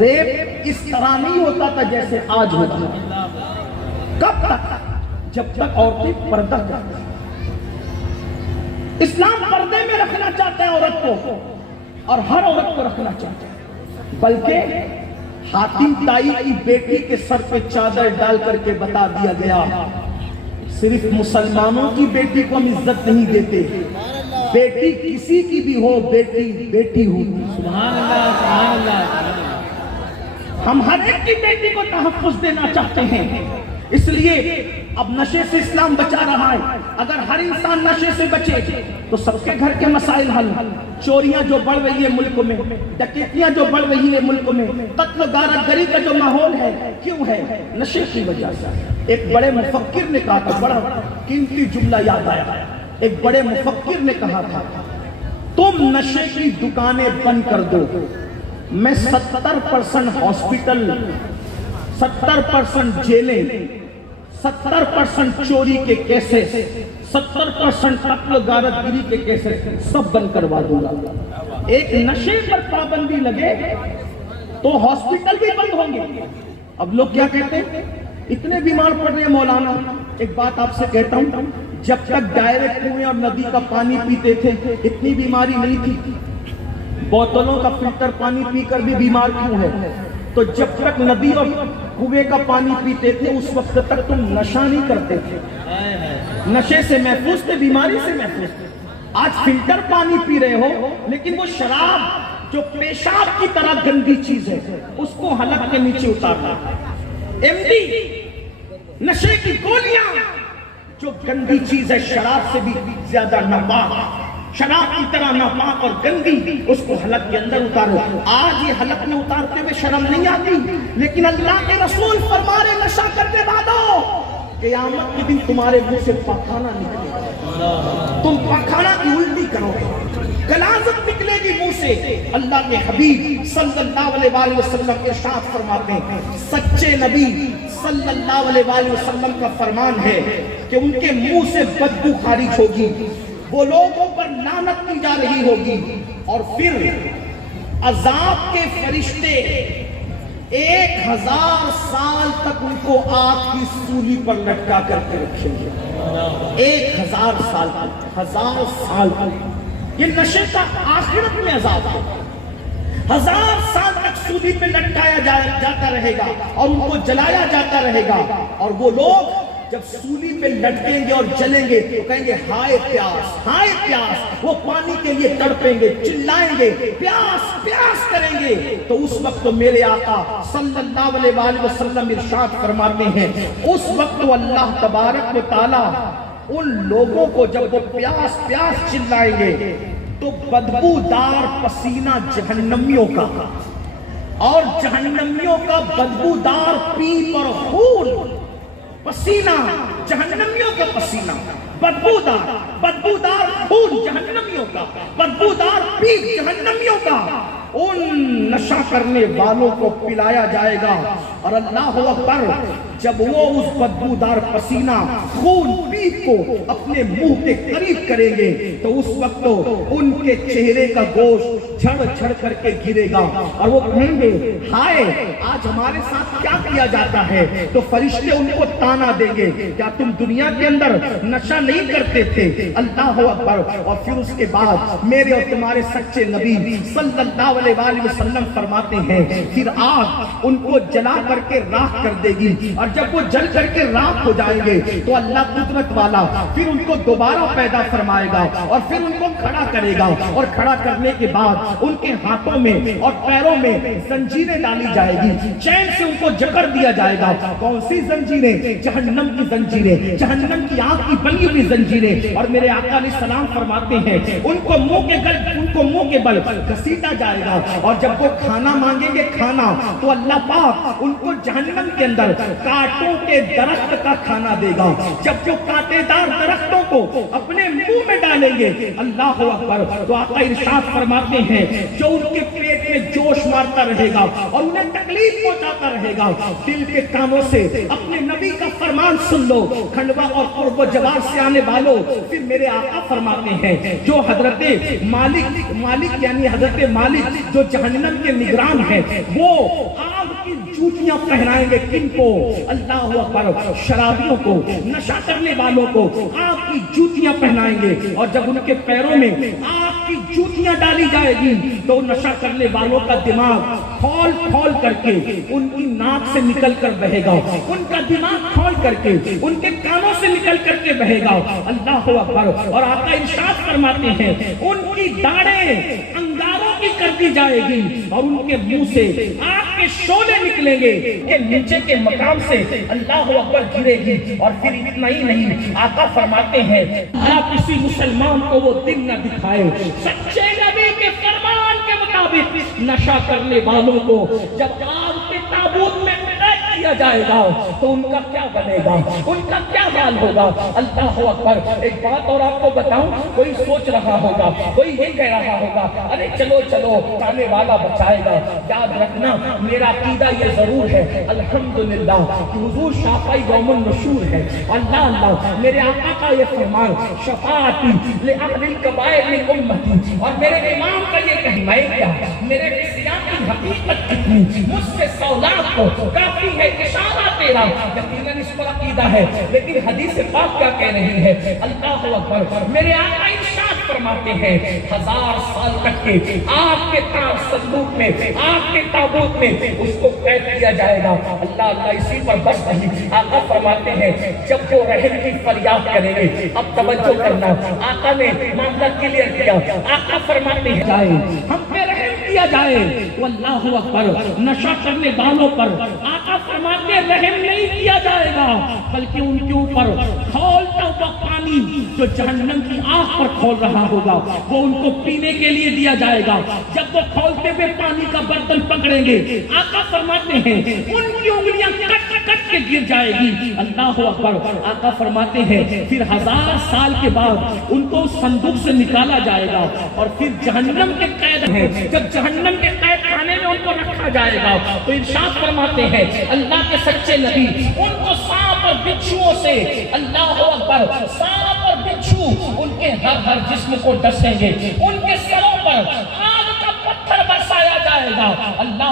ریپ اس طرح نہیں ہوتا تھا جیسے آج ہوتا ہے. کب تک؟ جب تک عورتیں پردہ کرتی. اسلام پردے میں رکھنا چاہتا ہے عورت کو, اور ہر عورت کو رکھنا چاہتا ہے. بلکہ حاتم طائی کی بیٹی کے سر پہ چادر ڈال کر کے بتا دیا گیا, صرف مسلمانوں کی بیٹی کو ہم عزت نہیں دیتے, بیٹی کسی کی بھی ہو, بیٹی بیٹی ہوتی. سبحان اللہ, سبحان اللہ. ہم ہر ایک کی بیٹی کو تحفظ دینا چاہتے ہیں. اس لیے اب نشے سے اسلام بچا رہا ہے. اگر ہر انسان نشے سے بچے تو سب کے گھر کے مسائل حل. چوریاں جو بڑھ رہی ہے ملک میں, ڈکیتیاں جو بڑھ رہی ہے ملک میں, قتل و غارت گری کا جو ماحول ہے, کیوں ہے؟ نشے کی وجہ سے. ایک بڑے مفکر نے کہا تھا, بڑا قیمتی جملہ یاد آیا. ایک بڑے مفکر نے کہا تھا, تم نشے کی دکانیں بند کر دو, میں 70% ہاسپٹل, 70% جیلیں, 70% چوری کے کیسز, 70% قتل و غارت گری کے کیسز سب بند کروا دوں گا. ایک نشے پر پابندی لگے تو ہاسپٹل بھی بند ہوں گے. اب لوگ کیا کہتے ہیں, اتنے بیمار پڑ رہے ہیں. مولانا ایک بات آپ سے کہتا ہوں, جب تک ڈائریکٹ کنویں اور ندی کا پانی پیتے تھے اتنی بیماری نہیں تھی. بوتلوں کا فلٹر پانی پی کر بھی بیمار کیوں ہے؟ تو جب تک ندی اور کنویں کا پانی پیتے تھے اس وقت تک تم نشہ نہیں کرتے تھے, نشے سے محفوظ تھے, بیماری سے محفوظ تھے. آج فلٹر پانی پی رہے ہو, لیکن وہ شراب جو پیشاب کی طرح گندی چیز ہے اس کو حلق کے نیچے اتارنا. ایم ڈی, نشے کی گولیاں جو گندی چیز ہے, شراب سے بھی زیادہ ناپاک, شراب کی طرح ناپاک اور گندی, اس کو حلق کے اندر اتارو. آج یہ حلق میں اتارتے ہوئے شرم نہیں آتی, لیکن اللہ کے رسول فرما رہے نشہ کرنے والوں, قیامت کے دن تمہارے منہ سے پاخانہ نکلے گا, تم پاخانہ کی الٹی کرو گے, غلاظت نکلے گی ہی منہ سے اللہ کے حبیب صلی اللہ علیہ وسلم ارشاد فرماتے ہیں، سچے نبی صلی اللہ علیہ وسلم کا فرمان ہے کہ ان کے منہ سے بدبو خارج ہوگی، وہ لوگوں پر لعنت کی جا رہی ہوگی، اور پھر عذاب کے فرشتے 1000 سال تک ان کو آگ کی سولی پر لٹکا کر کے رکھیں گے۔ 1000 سال تک، 1000 سال تک، یہ نشے کا آخرت میں عذاب ہے۔ 1000 سال تک سولی پہ لٹکایا جاتا رہے گا اور ان کو جلایا جاتا رہے گا، اور وہ لوگ جب سولی پہ لٹکیں گے اور جلیں گے تو کہیں گے ہائے پیاس، ہائے پیاس، وہ پانی کے لیے تڑپیں گے، چلائیں گے، پیاس پیاس کریں گے۔ تو اس وقت تو میرے آقا صلی اللہ علیہ وسلم ارشاد فرماتے ہیں، اس وقت تو اللہ تبارک و تعالی ان لوگوں کو جب وہ پیاس پیاس چلائیں گے تو بدبودار پسینہ جہنمیوں کا اور جہنمیوں کا بدبودار پیپ اور خون، پسینہ جہنمیوں کا پسینہ، بدبودار خون جہنمیوں کا، بدبودار پیپ جہنمیوں کا، ان نشہ کرنے والوں کو پلایا جائے گا۔ اور اللہ اکبر، جب وہ اس بدبودار پسینہ خون پیپ کو اپنے منہ کے قریب کریں گے تو اس وقت تو ان کے چہرے کا گوشت جھڑ جھڑ کر کے گرے گا، اور وہ کہیں گے ہائے آج ہمارے ساتھ کیا کیا جاتا ہے۔ تو فرشتے ان کو تانا دیں گے، کیا تم دنیا کے اندر نشہ نہیں کرتے تھے؟ اللہ اکبر۔ اور پھر اس کے بعد میرے اور تمہارے سچے نبی صلی اللہ علیہ وسلم فرماتے ہیں، پھر آگ ان کو جلا کر کے راکھ کر دے گی، اور جب وہ جل کر کے راکھ ہو جائیں گے تو اللہ قدرت والا پھر ان کو دوبارہ پیدا فرمائے گا، اور پھر ان کو کھڑا کرے گا، اور کھڑا کرنے کے بعد ان کے ہاتھوں میں اور پیروں میں زنجیریں ڈالی جائے گی، چین سے ان کو جکڑ دیا جائے گا۔ کون سی زنجیریں؟ جہنم کی زنجیریں، جہنم کی آگ کی بنی ہوئی زنجیریں۔ اور میرے آقا علیہ السلام فرماتے ہیں ان کو منہ کے بل گھسیٹا جائے گا، اور جب وہ کھانا مانگیں گے کھانا تو اللہ پاک ان کو جہنم کے اندر کانٹوں کے درخت کا کھانا دے گا۔ جب وہ کانٹے دار درختوں کو اپنے منہ میں ڈالیں گے، اللہ اکبر، تو آقا ارشاد فرماتے ہیں جو ان کے پیٹ میں جوش مارتا رہے گا اور انہیں تکلیف پہنچاتا رہے گا، دل کے کانوں سے اپنے نبی کا فرمان سن لو، کھنڈوا اور قرب و جوار سے آنے والوں۔ پھر میرے آقا فرماتے ہیں جو حضرت مالک یعنی حضرت مالک جو جہنم کے نگران ہیں، وہ آگ کی جوتیاں پہنائیں گے۔ کن کو؟ اللہ اکبر، شرابیوں کو، نشہ کرنے والوں کو آگ کی جوتیاں پہنائیں گے، اور جب ان کے پیروں میں آگ کی جوتیاں ڈالی جائے گی تو نشہ کرنے والوں کا دماغ کھول کھول کر کے ان کی ناک سے نکل کر بہے گا، ان کا دماغ کھول کر کے ان کے کانوں سے نکل کر کے بہے گا۔ اللہ اکبر۔ اور آقا ارشاد فرماتے ہیں ان کی داڑھیں انگاروں کی کر دی جائے گی، اور ان کے منہ سے آگ کے شعلے نکلیں گے کہ نیچے کے مقام سے اللہ اکبر گرے گی۔ اور پھر اتنا ہی نہیں، آقا فرماتے ہیں آپ کسی مسلمان کو وہ دن نہ دکھائے سچے نبی کے فرمان کے مطابق نشہ کرنے والوں کو جب آگ کے تابوت میں کیا جائے گا تو ان کا کیا بنے گا، ان کا کیا حال ہوگا۔ اللہ اکبر۔ ایک بات اور آپ کو بتاؤں، کوئی سوچ رہا ہوگا، کوئی یہ کہہ رہا ہوگا ارے چلو چلو آنے والا بچائے گا۔ یاد رکھنا میرا عقیدہ یہ ضرور ہے الحمدللہ کہ حضور شافعی یوم النشور ہے۔ اللہ اللہ، میرے آقا کا یہ فرمان شفاعتی لأہل الکبائر من امتی، اور میرے امام کا یہ کہنا ہے کیا، میرے نسیان کی حقیقت کتنی، مجھ سے سوالات کو کافی ہے اشارہ تیرا۔ یقیناً اس پر عقیدہ ہے، لیکن حدیث پاک کیا کہہ رہی ہے؟ اللہ اکبر۔ میرے آقا ارشاد فرماتے ہیں 1000 سال تک کے آگ کے صندوق میں، آگ کے تابوت میں اس کو قید کیا جائے گا۔ اللہ اللہ، اسی پر بس نہیں، آقا فرماتے ہیں جب وہ رحم کی فریاد کریں گے، اب توجہ کرنا، آقا نے معاملہ کلیئر کیا۔ آقا فرماتے ہیں جائے ہم پہ رحم کیا جائے تو اللہ اکبر، نشہ کرنے والوں پر آقا فرماتے ہیں رحم نہیں کیا جائے گا، بلکہ ان کے اوپر کھولتا ہوا پانی جو جہنم کی آگ پر کھول رہا ہوگا وہ ان کو پینے کے لیے دیا جائے گا۔ جب وہ کھولتے ہوئے پانی کا برتن پکڑیں گے، آقا فرماتے ہیں ان کی انگلیاں کٹ کٹ کے گر جائے گی۔ اللہ اکبر۔ آقا فرماتے ہیں پھر 1000 سال کے بعد ان کو اس صندوق سے نکالا جائے گا، اور پھر جہنم کے قید ہیں جب جہنم کے قید خانے میں ان کو رکھا جائے گا تو ارشاد فرماتے ہیں اللہ کے سچے نبی ان کو سانپ اور بچھوؤں سے، اللہ اکبر، سانپ اور بچھو ان کے ہر جسم کو ڈسیں گے، ان کے سروں پر آگ کا پتھر برسایا جائے گا، اللہ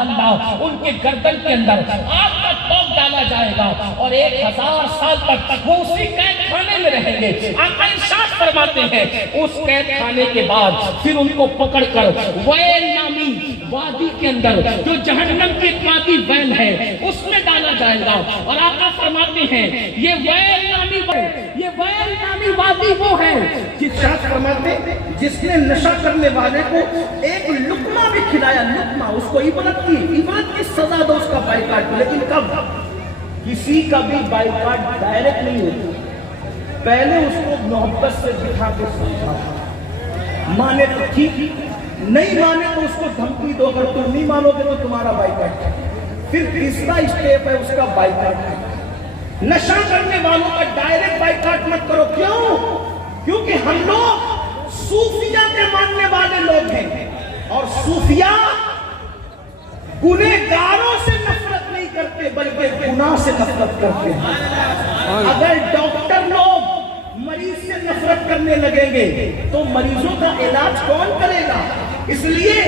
ان کے گردن کے اندر آگ کا توق ڈالا جائے گا اور 1000 سال تک وہ اسی قید خانے میں رہیں گے۔ آقا ارشاد فرماتے ہیں اس قید خانے کے بعد پھر ان کو پکڑ کر ویل نامی وادی کے اندر جو جہنم کی وادی ویل ہے اس میں ڈالا جائے گا، اور آقا فرماتے ہیں یہ ویل نامی وادی وہ ہے جس نے نشہ کرنے والے کو ایک لقمہ بھی کھلایا، لقمہ، اس کو عبرت کی سزا دو، اس کا بائیکاٹ، لیکن کب؟ کسی کا بھی بائیکاٹ ڈائریکٹ نہیں ہوتا، پہلے اس کو محبت سے بٹھا کے سمجھا، مانے تو ٹھیک، نہیں مانے تو اس کو دھمکی دو، اگر تم نہیں مانو گے تو تمہارا بائیکاٹ ہے۔ پھر تیسرا اسٹیپ ہے اس کا بائیکاٹ۔ نشہ کرنے والوں کا ڈائریکٹ بائیکاٹ مت کرو، کیونکہ ہم لوگ صوفیہ کے ماننے والے لوگ ہیں، اور صوفیہ گنہگاروں سے نفرت نہیں کرتے بلکہ گناہ سے نفرت کرتے ہیں۔ اگر ڈاکٹر لوگ مریض سے نفرت کرنے لگیں گے تو مریضوں کا علاج کون کرے گا؟ اس لیے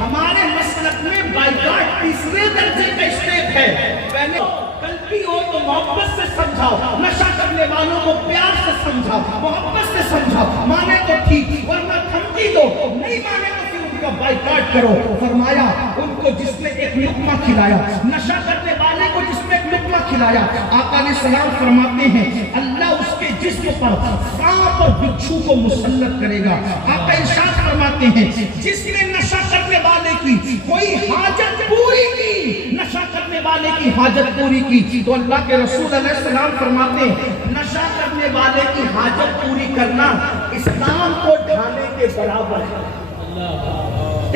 ہمارے مسلک میں بائیکاٹ تیسرے درجے کا اسٹیپ ہے۔ پہلے غلطی ہو تو محبت سے سمجھاؤ، نشہ کرنے والوں کو پیار سے سمجھاؤ، محبت سے سمجھاؤ، مانے تو ٹھیک ورنہ دھمکی دو، نہیں مانے تو پھر ان کا بائیکاٹ کرو۔ فرمایا ان کو جس نے ایک لقمہ کھلایا، نشہ کرنے والے کو جس نے ایک لقمہ کھلایا، آقا علیہ السلام فرماتے ہیں اللہ اس کے جسم پر سانپ اور بچھو کو مسلط کرے گا۔ آقا ارشاد فرماتے ہیں جس نے نشہ کرنے والے کی کوئی حاجت پوری کی، نشہ کرنے والے کی حاجت پوری کی، تو اللہ کے رسول علیہ السلام فرماتے ہیں نشہ کرنے والے کی حاجت پوری کرنا اسلام کو ڈھانے کے برابر ہے،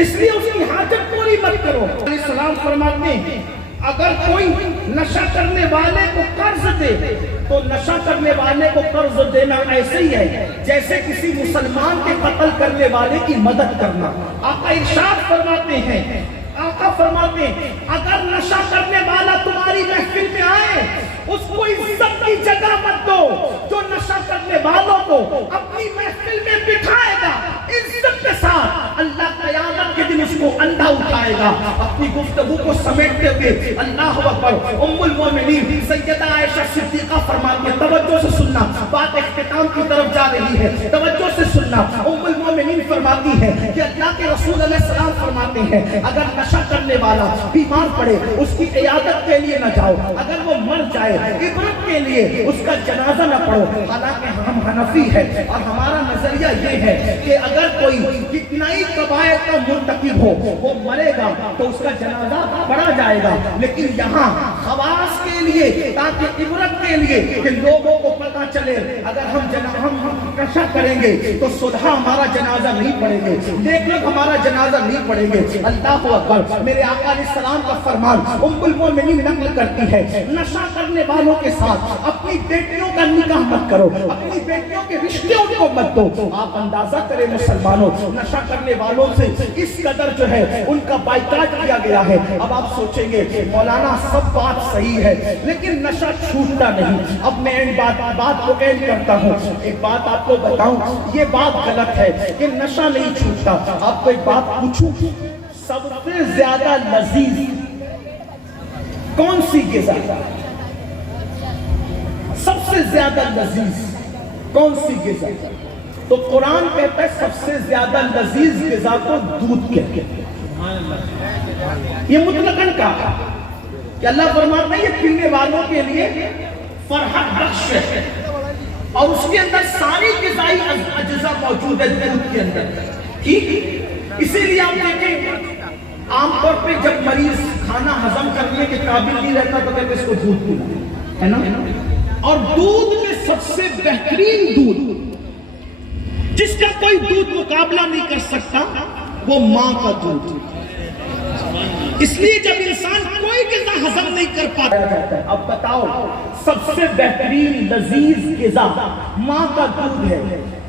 اس لیے اس کی حاجت پوری مت کرو۔ علیہ السلام فرماتے ہیں اگر کوئی نشہ کرنے والے کو قرض دے تو نشہ کرنے والے کو قرض دینا ایسے ہی ہے جیسے کسی مسلمان کے قتل کرنے والے کی مدد کرنا۔ آقا ارشاد فرماتے ہیں اگر نشہ کرنے والا تمہاری محفل میں آئے اس کو عزت کی جگہ مت دو، جو نشہ کرنے والوں کو اپنی محفل میں بٹھائے گا عزت کے ساتھ، اللہ قیامت کے دن اس کو اندھا اٹھائے گا۔ اپنی گفتگو کو سمیٹتے ہوئے اللہ اکبر، ام المومنین سیدہ عائشہ صدیقہ فرماتی ہے، توجہ سے سننا، بات اختتام کی طرف جا رہی ہے، توجہ سے سننا۔ ام المومنین فرماتی ہے کہ اللہ کے رسول علیہ السلام فرماتے ہیں اگر نشہ کرنے والا بیمار پڑے اس کی عیادت کے لیے نہ جاؤ، اگر وہ مر جائے عبرت کے لیے اس کا جنازہ نہ پڑھو۔ حالانکہ ہم حنفی ہیں اور ہمارا نظریہ یہ ہے کہ اگر کوئی کتنا ہی کبائر کا مرتکب ہو وہ مرے گا تو اس کا جنازہ پڑھا جائے گا، لیکن یہاں خواص کے لیے تاکہ عبرت کے لیے کہ لوگوں کو پتہ چلے اگر ہم نشہ کریں گے تو سدھا ہمارا جنازہ نہیں پڑھیں گے، دیکھ لوگ ہمارا جنازہ نہیں پڑھیں گے۔ اللہ اکبر، میرے آقا علیہ السلام کا فرمان ام المومنین نقل کرتی ہے نشہ کرنے والوں کے ساتھ اپنی بیٹیوں کا نکاح مت کرو، اپنی بیٹیوں کے رشتے ان کو مت دو۔ آپ اندازہ کریں مسلمانوں، نشہ کرنے والوں سے اس قدر جو ہے ان کا بائیکاٹ کیا گیا ہے۔ اب آپ سوچیں گے کہ مولانا سب بات صحیح ہے لیکن نشہ چھوٹتا نہیں۔ اب میں بات کو اینڈ کرتا ہوں، ایک بات آپ کو بتاؤں، یہ بات غلط ہے کہ نشہ نہیں چھوٹتا۔ آپ کو ایک بات پوچھوں، سب سے زیادہ لذیذ کون سی غذا؟ سب سے زیادہ لذیذ کون سی غذا؟ تو قرآن کہتا ہے سب سے زیادہ لذیذ غذا کو دودھ کہتے ہیں۔ یہ مطلقاً کہا کہ اللہ فرماتا ہے یہ پینے والوں کے لیے فرحت بخش ہے اور اس کے اندر ساری غذائی اجزاء موجود ہے دودھ کے اندر، ٹھیک؟ اسی لیے آپ دیکھیں عام طور پہ جب مریض کھانا ہضم کرنے کے قابل نہیں رہتا تو کہتے اس کو دودھ پینا ہے نا، اور دودھ میں سب سے بہترین دودھ جس کا کوئی دودھ مقابلہ نہیں کر سکتا وہ ماں کا دودھ۔ اس لیے جب انسان کوئی غذا ہضم نہیں کر پاتا ہے، اب بتاؤ سب سے بہترین لذیذ غذا ماں کا دودھ ہے۔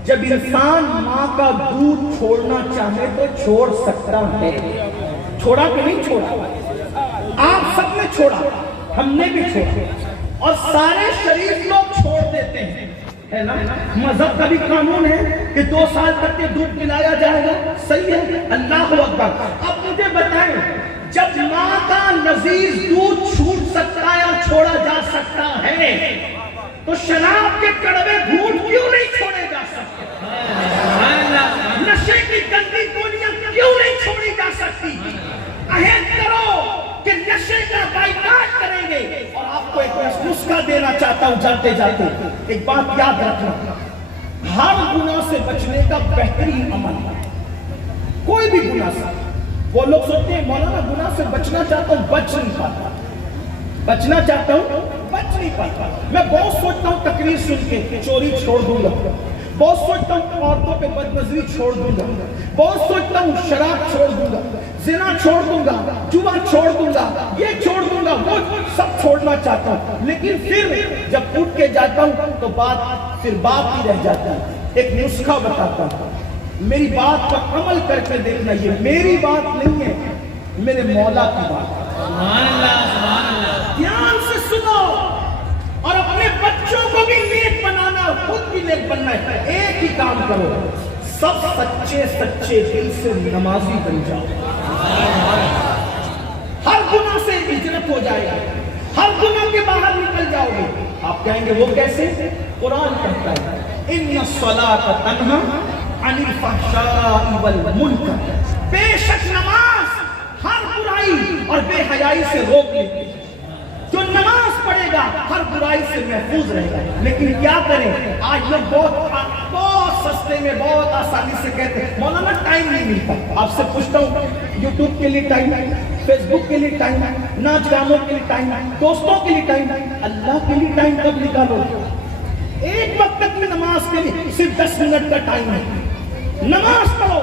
جب انسان ماں کا دودھ چھوڑنا چاہے تو چھوڑ سکتا ہے. چھوڑا کہ نہیں چھوڑا؟ آپ سب نے چھوڑا، ہم نے بھی چھوڑا، اور سارے شریف لوگ چھوڑ دیتے ہیں، ہے نا؟ مذہب کا بھی قانون ہے کہ 2 سال تک کے دودھ پلایا جائے گا. صحیح ہے، اللہ اکبر. اب مجھے بتائیں، جب ماں کا لذیذ دودھ چھوٹ سکتا ہے اور چھوڑا جا سکتا ہے تو شراب کے کڑوے گھونٹ کیوں نہیں چھوڑے جا سکتے؟ نشے کی گندی گولیاں کیوں نہیں چھوڑی جا سکتی؟ عہد کرو کہ نشے کا بائیکاٹ کریں گے. اور آپ کو ایک نسخہ دینا چاہتا ہوں جاتے جاتے، ایک بات یاد رکھنا، ہر گناہ سے بچنے کا بہترین عمل، کوئی بھی گناہ سے. وہ لوگ سوچتے ہیں مولانا گناہ سے بچنا چاہتا ہوں، بچ نہیں پاتا، بچنا چاہتا ہوں، بچ نہیں پاتا. میں بہت سوچتا ہوں تقریر سن کے چوری چھوڑ دوں گا، بہت سوچتا ہوں عورتوں پہ بدنظری چھوڑ دوں گا، بہت سوچتا ہوں شراب چھوڑ دوں گا، زنا چھوڑ دوں گا، جوا چھوڑ دوں گا، یہ چھوڑ دوں گا، وہ سب چھوڑنا چاہتا ہوں. لیکن پھر جب اٹھ کے جاتا ہوں تو بات ہی رہ جاتا ہے. ایک نسخہ بتاتا ہوں، میری بات پر عمل کر کے دیکھنا. یہ میری بات نہیں ہے، میرے مولا کی بات ہے. سبحان اللہ، سبحان اللہ. دھیان سے سنو اور اپنے بچوں کو بھی نیک بنانا، خود بھی نیک بننا ہے. ایک ہی کام کرو، سب سچے دل سے نمازی بن جاؤ. ہر گناہ سے ہجرت ہو جائے گا، ہر گناہ کے باہر نکل جاؤ گے. آپ کہیں گے وہ کیسے؟ قرآن کہتا ہے ان الصلاۃ تنہی عن الفحشاء والمنکر، بے شک نماز ہر برائی اور بے حیائی سے روک لیتی ہے. جو نماز پڑھے گا ہر برائی سے محفوظ رہے گا. لیکن کیا کریں، آج لوگ بہت سستے میں بہت آسانی سے کہتے ہیں مولانا ٹائم نہیں ملتا. آپ سے پوچھتا ہوں، یوٹیوب کے لیے ٹائم ہے، فیس بک کے لیے ٹائم ہے، ناچ گانوں کے لیے ٹائم ہے، دوستوں کے لیے ٹائم ہے، اللہ کے لیے ٹائم کب نکالو؟ ایک وقت میں نماز کے لیے صرف 10 منٹ کا ٹائم ہے. نماز پڑھو.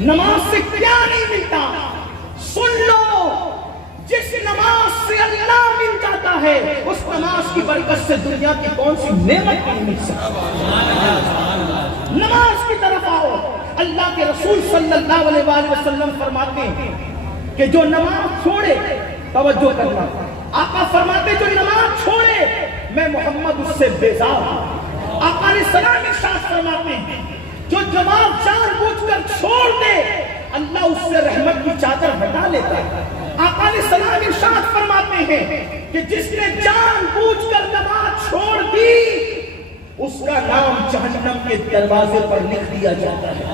نماز سے کیا نہیں ملتا؟ سن لو، جس نماز سے اللہ مل جاتا ہے اس نماز کی برکت سے دنیا کی کون سی نعمت نہیں مل سکتی. نماز کی طرف آؤ. اللہ کے رسول صلی اللہ علیہ وآلہ وسلم فرماتے ہیں کہ جو نماز چھوڑے، توجہ کرنا، آقا فرماتے جو نماز چھوڑے میں محمد اس سے بیزار ہوں. آقا علیہ السلام ارشاد فرماتے ہیں جو جماعت جان بوجھ کر چھوڑ دے اللہ اس سے رحمت کی چادر ہٹا لیتا ہے. آقا علیہ السلام ارشاد فرماتے ہیں کہ جس نے جان بوجھ کر نماز چھوڑ دی اس کا نام جہنم کے دروازے پر لکھ دیا جاتا ہے.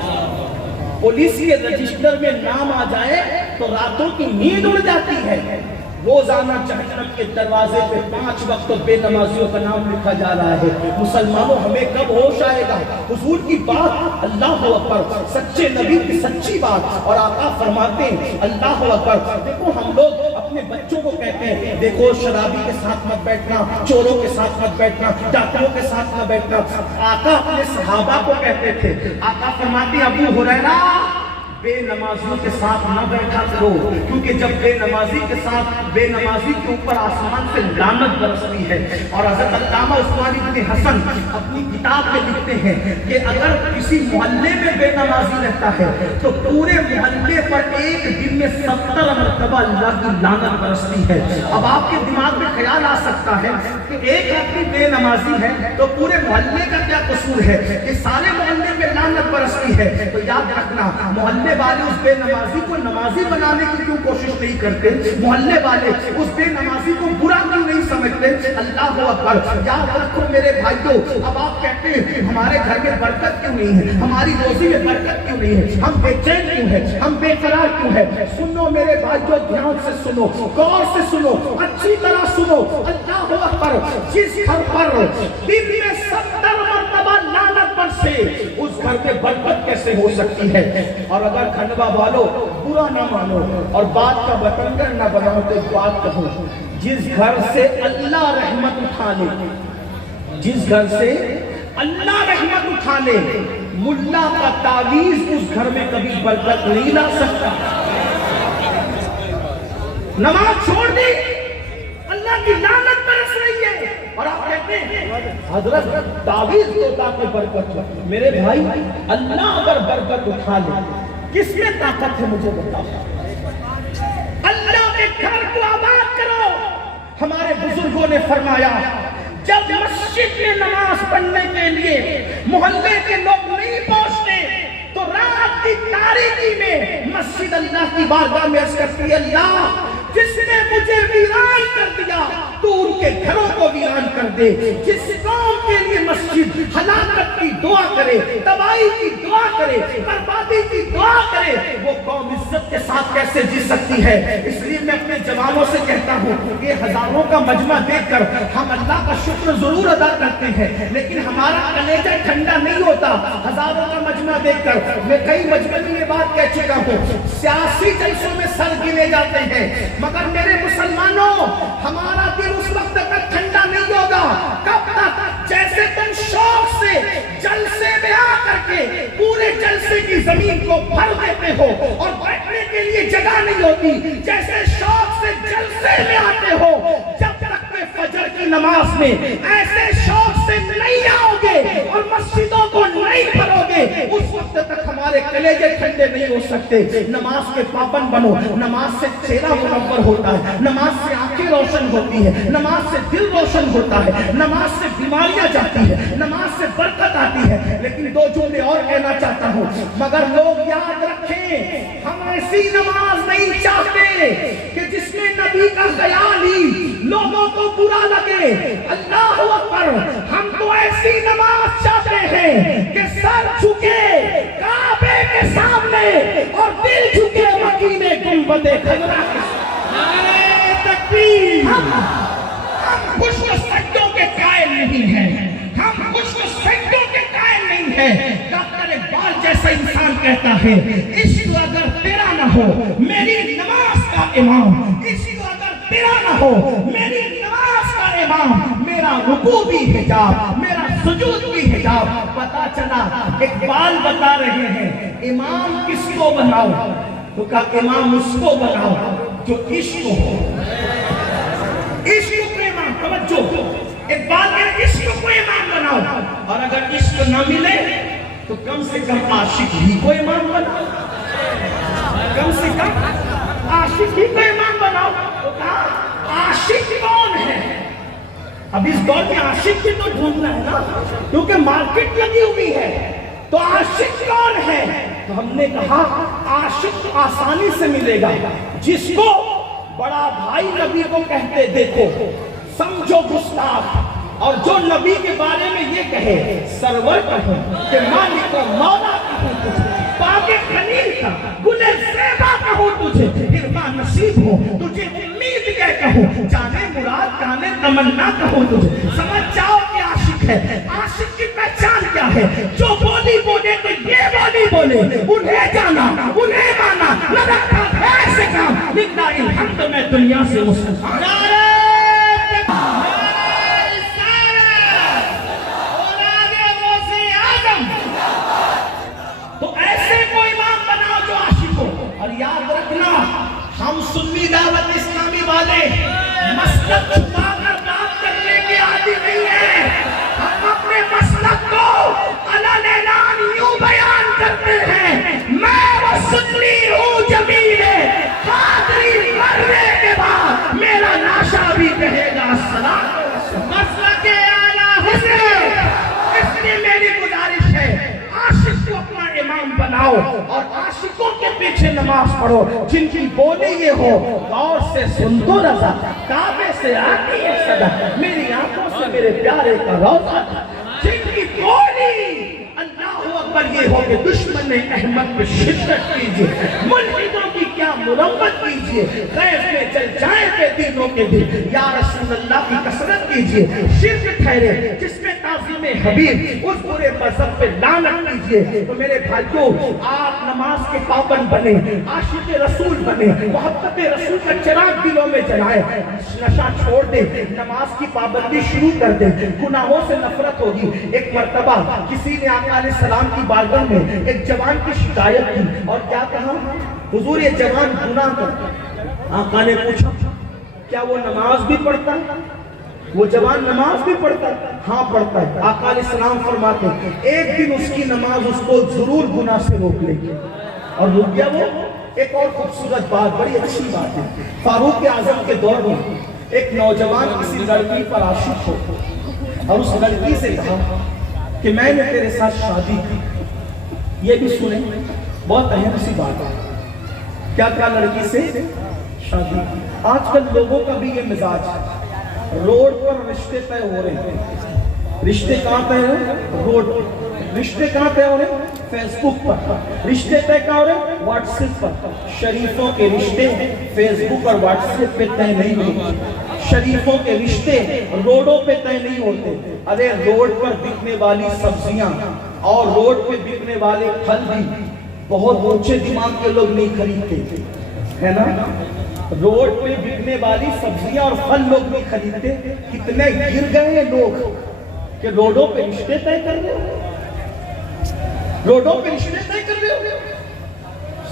پولیس کے رجسٹر میں نام آ جائے تو راتوں کی نیند اڑ جاتی ہے. روزانہ جہنم کے دروازے پہ 5 وقت بے نمازیوں کا نام لکھا جا رہا ہے. مسلمانوں ہمیں کب ہوش آئے گا؟ حضور کی بات اللہ اکبر، سچے نبی کی سچی بات. اور آقا فرماتے ہیں اللہ اکبر. دیکھو ہم لوگ اپنے بچوں کو کہتے ہیں دیکھو شرابی کے ساتھ مت بیٹھنا، چوروں کے ساتھ مت بیٹھنا، ڈاکوؤں کے ساتھ نہ بیٹھنا. آقا اپنے صحابہ کو کہتے تھے، آقا فرماتے ہیں ابو ہریرہ بے نمازیوں کے ساتھ نہ بیٹھا کرو، کیونکہ جب بے نمازی کے ساتھ بے نمازی کے اوپر آسمان سے لعنت برستی ہے. اور حضرت علامہ عثمانی بن حسن اپنی کتاب میں لکھتے ہیں کہ اگر کسی محلے میں بے نمازی رہتا ہے تو پورے محلے پر ایک دن میں 70 مرتبہ اللہ کی لعنت برستی ہے. اب آپ کے دماغ میں خیال آ سکتا ہے کہ ایک آدمی بے نمازی ہے تو پورے محلے کا کیا قصور ہے کہ سارے محلے میں لعنت برستی ہے. تو یاد رکھنا، محلے والے اس بے نمازی کو نمازی بنانے کی کیوں کوشش نہیں کرتے؟ محلے والے اس بے نمازی کو برا کیوں نہیں سمجھتے؟ اللہ اکبر. یاد رکھو میرے بھائیوں، اب آپ کہتے ہیں ہمارے گھر میں برکت کیوں نہیں ہے، ہماری روزی میں برکت کیوں نہیں ہے، ہم بے چین کیوں ہیں، ہم بے قرار کیوں ہیں؟ سنو میرے بھائیوں، دھیان سے سنو، غور سے سنو، اچھی طرح سنو. اللہ اکبر. جس گھر پر دن میں 70 مرتبہ لعنت برسے اس گھر میں برکت کیسے ہو سکتی ہے؟ اور اگر کھنڈوا والو برا نہ مانو اور بات کا بتنگڑ نہ بناؤ تو ایک بات کہوں، جس گھر سے اللہ رحمت اٹھا لے، جس گھر سے اللہ رحمت اٹھا لے، ملا کا تعویذ اس گھر میں کبھی برکت نہیں لا سکتا. نماز چھوڑ دی، اللہ کی لعنت برس رہی ہے. اور آپ کہتے کہتے ہیں حضرت تعویذ توتا کی برکت ہے۔ میرے بھائی اللہ اگر برکت اٹھا لے کس میں طاقت ہے مجھے بتاؤ؟ اللہ کے گھر کو آباد کرو۔ ہمارے بزرگوں نے فرمایا جب مسجد میں نماز پڑھنے کے لیے محلے کے لوگ نہیں پہنچتے تو رات کی تاریکی میں مسجد اللہ کی بارگاہ میں عرض کرتی ہے اللہ جس نے مجھے ویران کر دیا تو ان کے گھروں کو ویران کر دے۔ جس قوم کے لیے مسجد ہلاکت کی دعا کرے، تباہی کی دعا کرے، بربادی کی دعا کرے، وہ قوم عزت کے ساتھ کیسے جی سکتی ہے؟ اس لیے میں اپنے جوانوں سے کہتا ہوں یہ ہزاروں کا مجمع دیکھ کر ہم اللہ کا شکر ضرور ادا کرتے ہیں لیکن ہمارا کلیجہ ٹھنڈا نہیں ہوتا ہزاروں کا مجمع دیکھ کر۔ میں کئی مجمع میں یہ بات کہہ چکا ہوں، سیاسی جلسوں میں سر گنے جاتے ہیں مگر میرے مسلمانوں ہمارا دل اس وقت تک ٹھنڈا نہیں ہوگا کب تک جیسے تم شوق سے جلسے میں آ کر کے پورے جلسے کی زمین کو بھر دیتے ہو اور بیٹھنے کے لیے جگہ نہیں ہوتی، جیسے شوق سے جلسے میں آتے ہو جب تک کہ فجر کی نماز میں ایسے شوق سے نہیں آؤ گے اور مسجدوں کو نہیں بھرو گے اس وقت تک ہمارے کلیجے ٹھنڈے نہیں ہو سکتے۔ نماز کے پابند بنو، نماز سے چہرہ منور ہوتا ہے، نماز سے آنکھیں روشن ہوتی ہے، نماز سے دل روشن ہوتا ہے، نماز سے بیماریاں جاتی ہے، نماز سے برکت آتی ہے۔ لیکن دو جملے اور کہنا چاہتا ہوں مگر لوگ یاد رکھیں ہم ایسی نماز نہیں چاہتے کہ جس میں نبی کا خیال ہی لوگوں کو برا لگے۔ اللہ اکبر، ہم تو ایسی نماز چاہتے ہیں کہ سر جھکے کعبے کے سامنے اور دل جھکے مدینے گنبد خضرا کے سامنے۔ تکبیر! ہم کچھ تو سجدوں کے قائل نہیں ہیں، ہم کچھ تو سجدوں کے قائل نہیں ہیں۔ ڈاکٹر اقبال جیسا انسان کہتا ہے عشق اگر تیرا نہ ہو میری نماز کا امام، عشق اگر تیرا نہ ہو میری نماز کا امام، میرا رکوع بھی حجاب، میرا سجود بھی حجاب۔ پتا چلا اقبال بتا رہے ہیں امام کس کو بناؤ تو کہا امام اس کو بناؤ جو عشق ہو، عشق کو امام۔ توجہ، اقبال نے عشق کو امام بناؤ اور اگر عشق نہ ملے تو کم سے کم عاشق ہی کو امام بناؤ، کم سے کم عاشق ہی کو امام بناؤ۔ تو کہا عاشق کون ہے؟ اب اس دور میں عاشق کی تو ڈھونڈنا ہے نا کیونکہ مارکیٹ لگی ہوئی ہے، تو عاشق کون ہے؟ تو ہم نے کہا عاشق آسانی سے ملے گا جس کو بڑا بھائی نبی کو کہتے دیکھو سمجھو گستاخ، اور جو نبی کے بارے میں یہ کہے سرور کہوں کہ مالک و مولا کہوں تجھے، باغ خلیل کا گل زیبا کہوں تجھے، عرفان نصیب ہو تجھے امید یہ کہوں، جانے مراد جانے تمنا کہوں تجھے۔ سمجھ جاؤ کہ عاشق ہے، عاشق کی پہچان کیا ہے؟ جو بولی بولے تو یہ بولی بولے، انہیں جانا انہیں مانا، نہ رکھا ایسے کام للہ الحمد میں دنیا سے مسلمان۔ یاد رکھنا ہم سنی دعوت اسلامی والے مسلک چھپا کر بات کرنے کے عادی نہیں ہیں، ہم اپنے مسلک کو علن اعلان یوں بیان کرتے ہیں میں وہ سنی ہوں جمیل قادری، مرنے کے بعد میرا ناشا بھی کہے گا السلام مسلک اعلی حسین۔ اس لیے میری گزارش ہے عاشق کو اپنا امام بناؤ اور عاشقوں کے پیچھے نماز پڑھو جن کی بولی یہ ہو غور سے سن تو رضا، کعبے سے آتی ہے صدا، میری آنکھوں سے میرے پیارے کا روضہ، جن کی بولی اللہ اکبر یہ ہو کہ دشمن احمد پہ شدت کیجئے، ملحدوں کی کیا مرمت کیجئے، غیب میں جل جائیں بے دینوں کے دل، یا رسول اللہ کی کثرت کیجئے، شرک ٹھہرے جس میں تعظیم حبیب، اس برے مذہب پہ لعنت کیجئے۔ تو میرے بھائیوں آپ نماز کے پابند بنے، عاشق رسول بنے، محبت رسول کا چراغ دلوں میں جلائے، نشہ چھوڑ دے، نماز کی پابندی شروع کر دے، گناہوں سے نفرت ہوگی۔ ایک مرتبہ کسی نے آقا علیہ السلام کی بارگاہ میں ایک جوان کی شکایت کی اور کیا کہا حضور یہ جوان گناہ کرتا ہے۔ آقا نے پوچھا کیا وہ نماز بھی پڑھتا ہے؟ وہ جوان نماز بھی پڑھتا ہے؟ ہاں پڑھتا ہے۔ آقا علیہ السلام فرماتے ہیں ایک دن اس کی نماز اس کو ضرور گناہ سے روک لے گی، اور رک گیا وہ۔ ایک اور خوبصورت بات، بڑی اچھی بات ہے، فاروق اعظم کے دور میں ایک نوجوان کسی لڑکی پر عاشق ہو اور اس لڑکی سے کہا کہ میں نے تیرے ساتھ شادی کی۔ یہ بھی سنیں، بہت اہم سی بات ہے، کیا کیا لڑکی سے شادی کی۔ آج کل لوگوں کا بھی یہ مزاج ہے، روڈ پر رشتے طے ہو رہے ہیں۔ رشتے کہاں طے ہو رہے ہیں؟ روڈ پر۔ رشتے کہاں طے ہو رہے ہیں؟ فیس بک پر۔ رشتے طے کہاں ہو رہے ہیں؟ واٹس ایپ پر۔ شریفوں کے رشتے فیس بک اور واٹس ایپ پہ طے نہیں ہوتے، شریفوں کے رشتے روڈوں پہ طے نہیں ہوتے۔ ارے روڈ پر بکنے والی سبزیاں اور روڈ پہ بکنے والے پھل بھی بہت اونچے دماغ کے لوگ نہیں خریدتے، ہے نا؟ روڈ پہ بکنے والی سبزیاں اور پھل لوگ نہیں خریدتے۔ کتنے گر گئے ہیں لوگ کہ روڈوں پہ رشتے طے کر رہے ہو، روڈوں پہ رشتے طے کر رہے ہو۔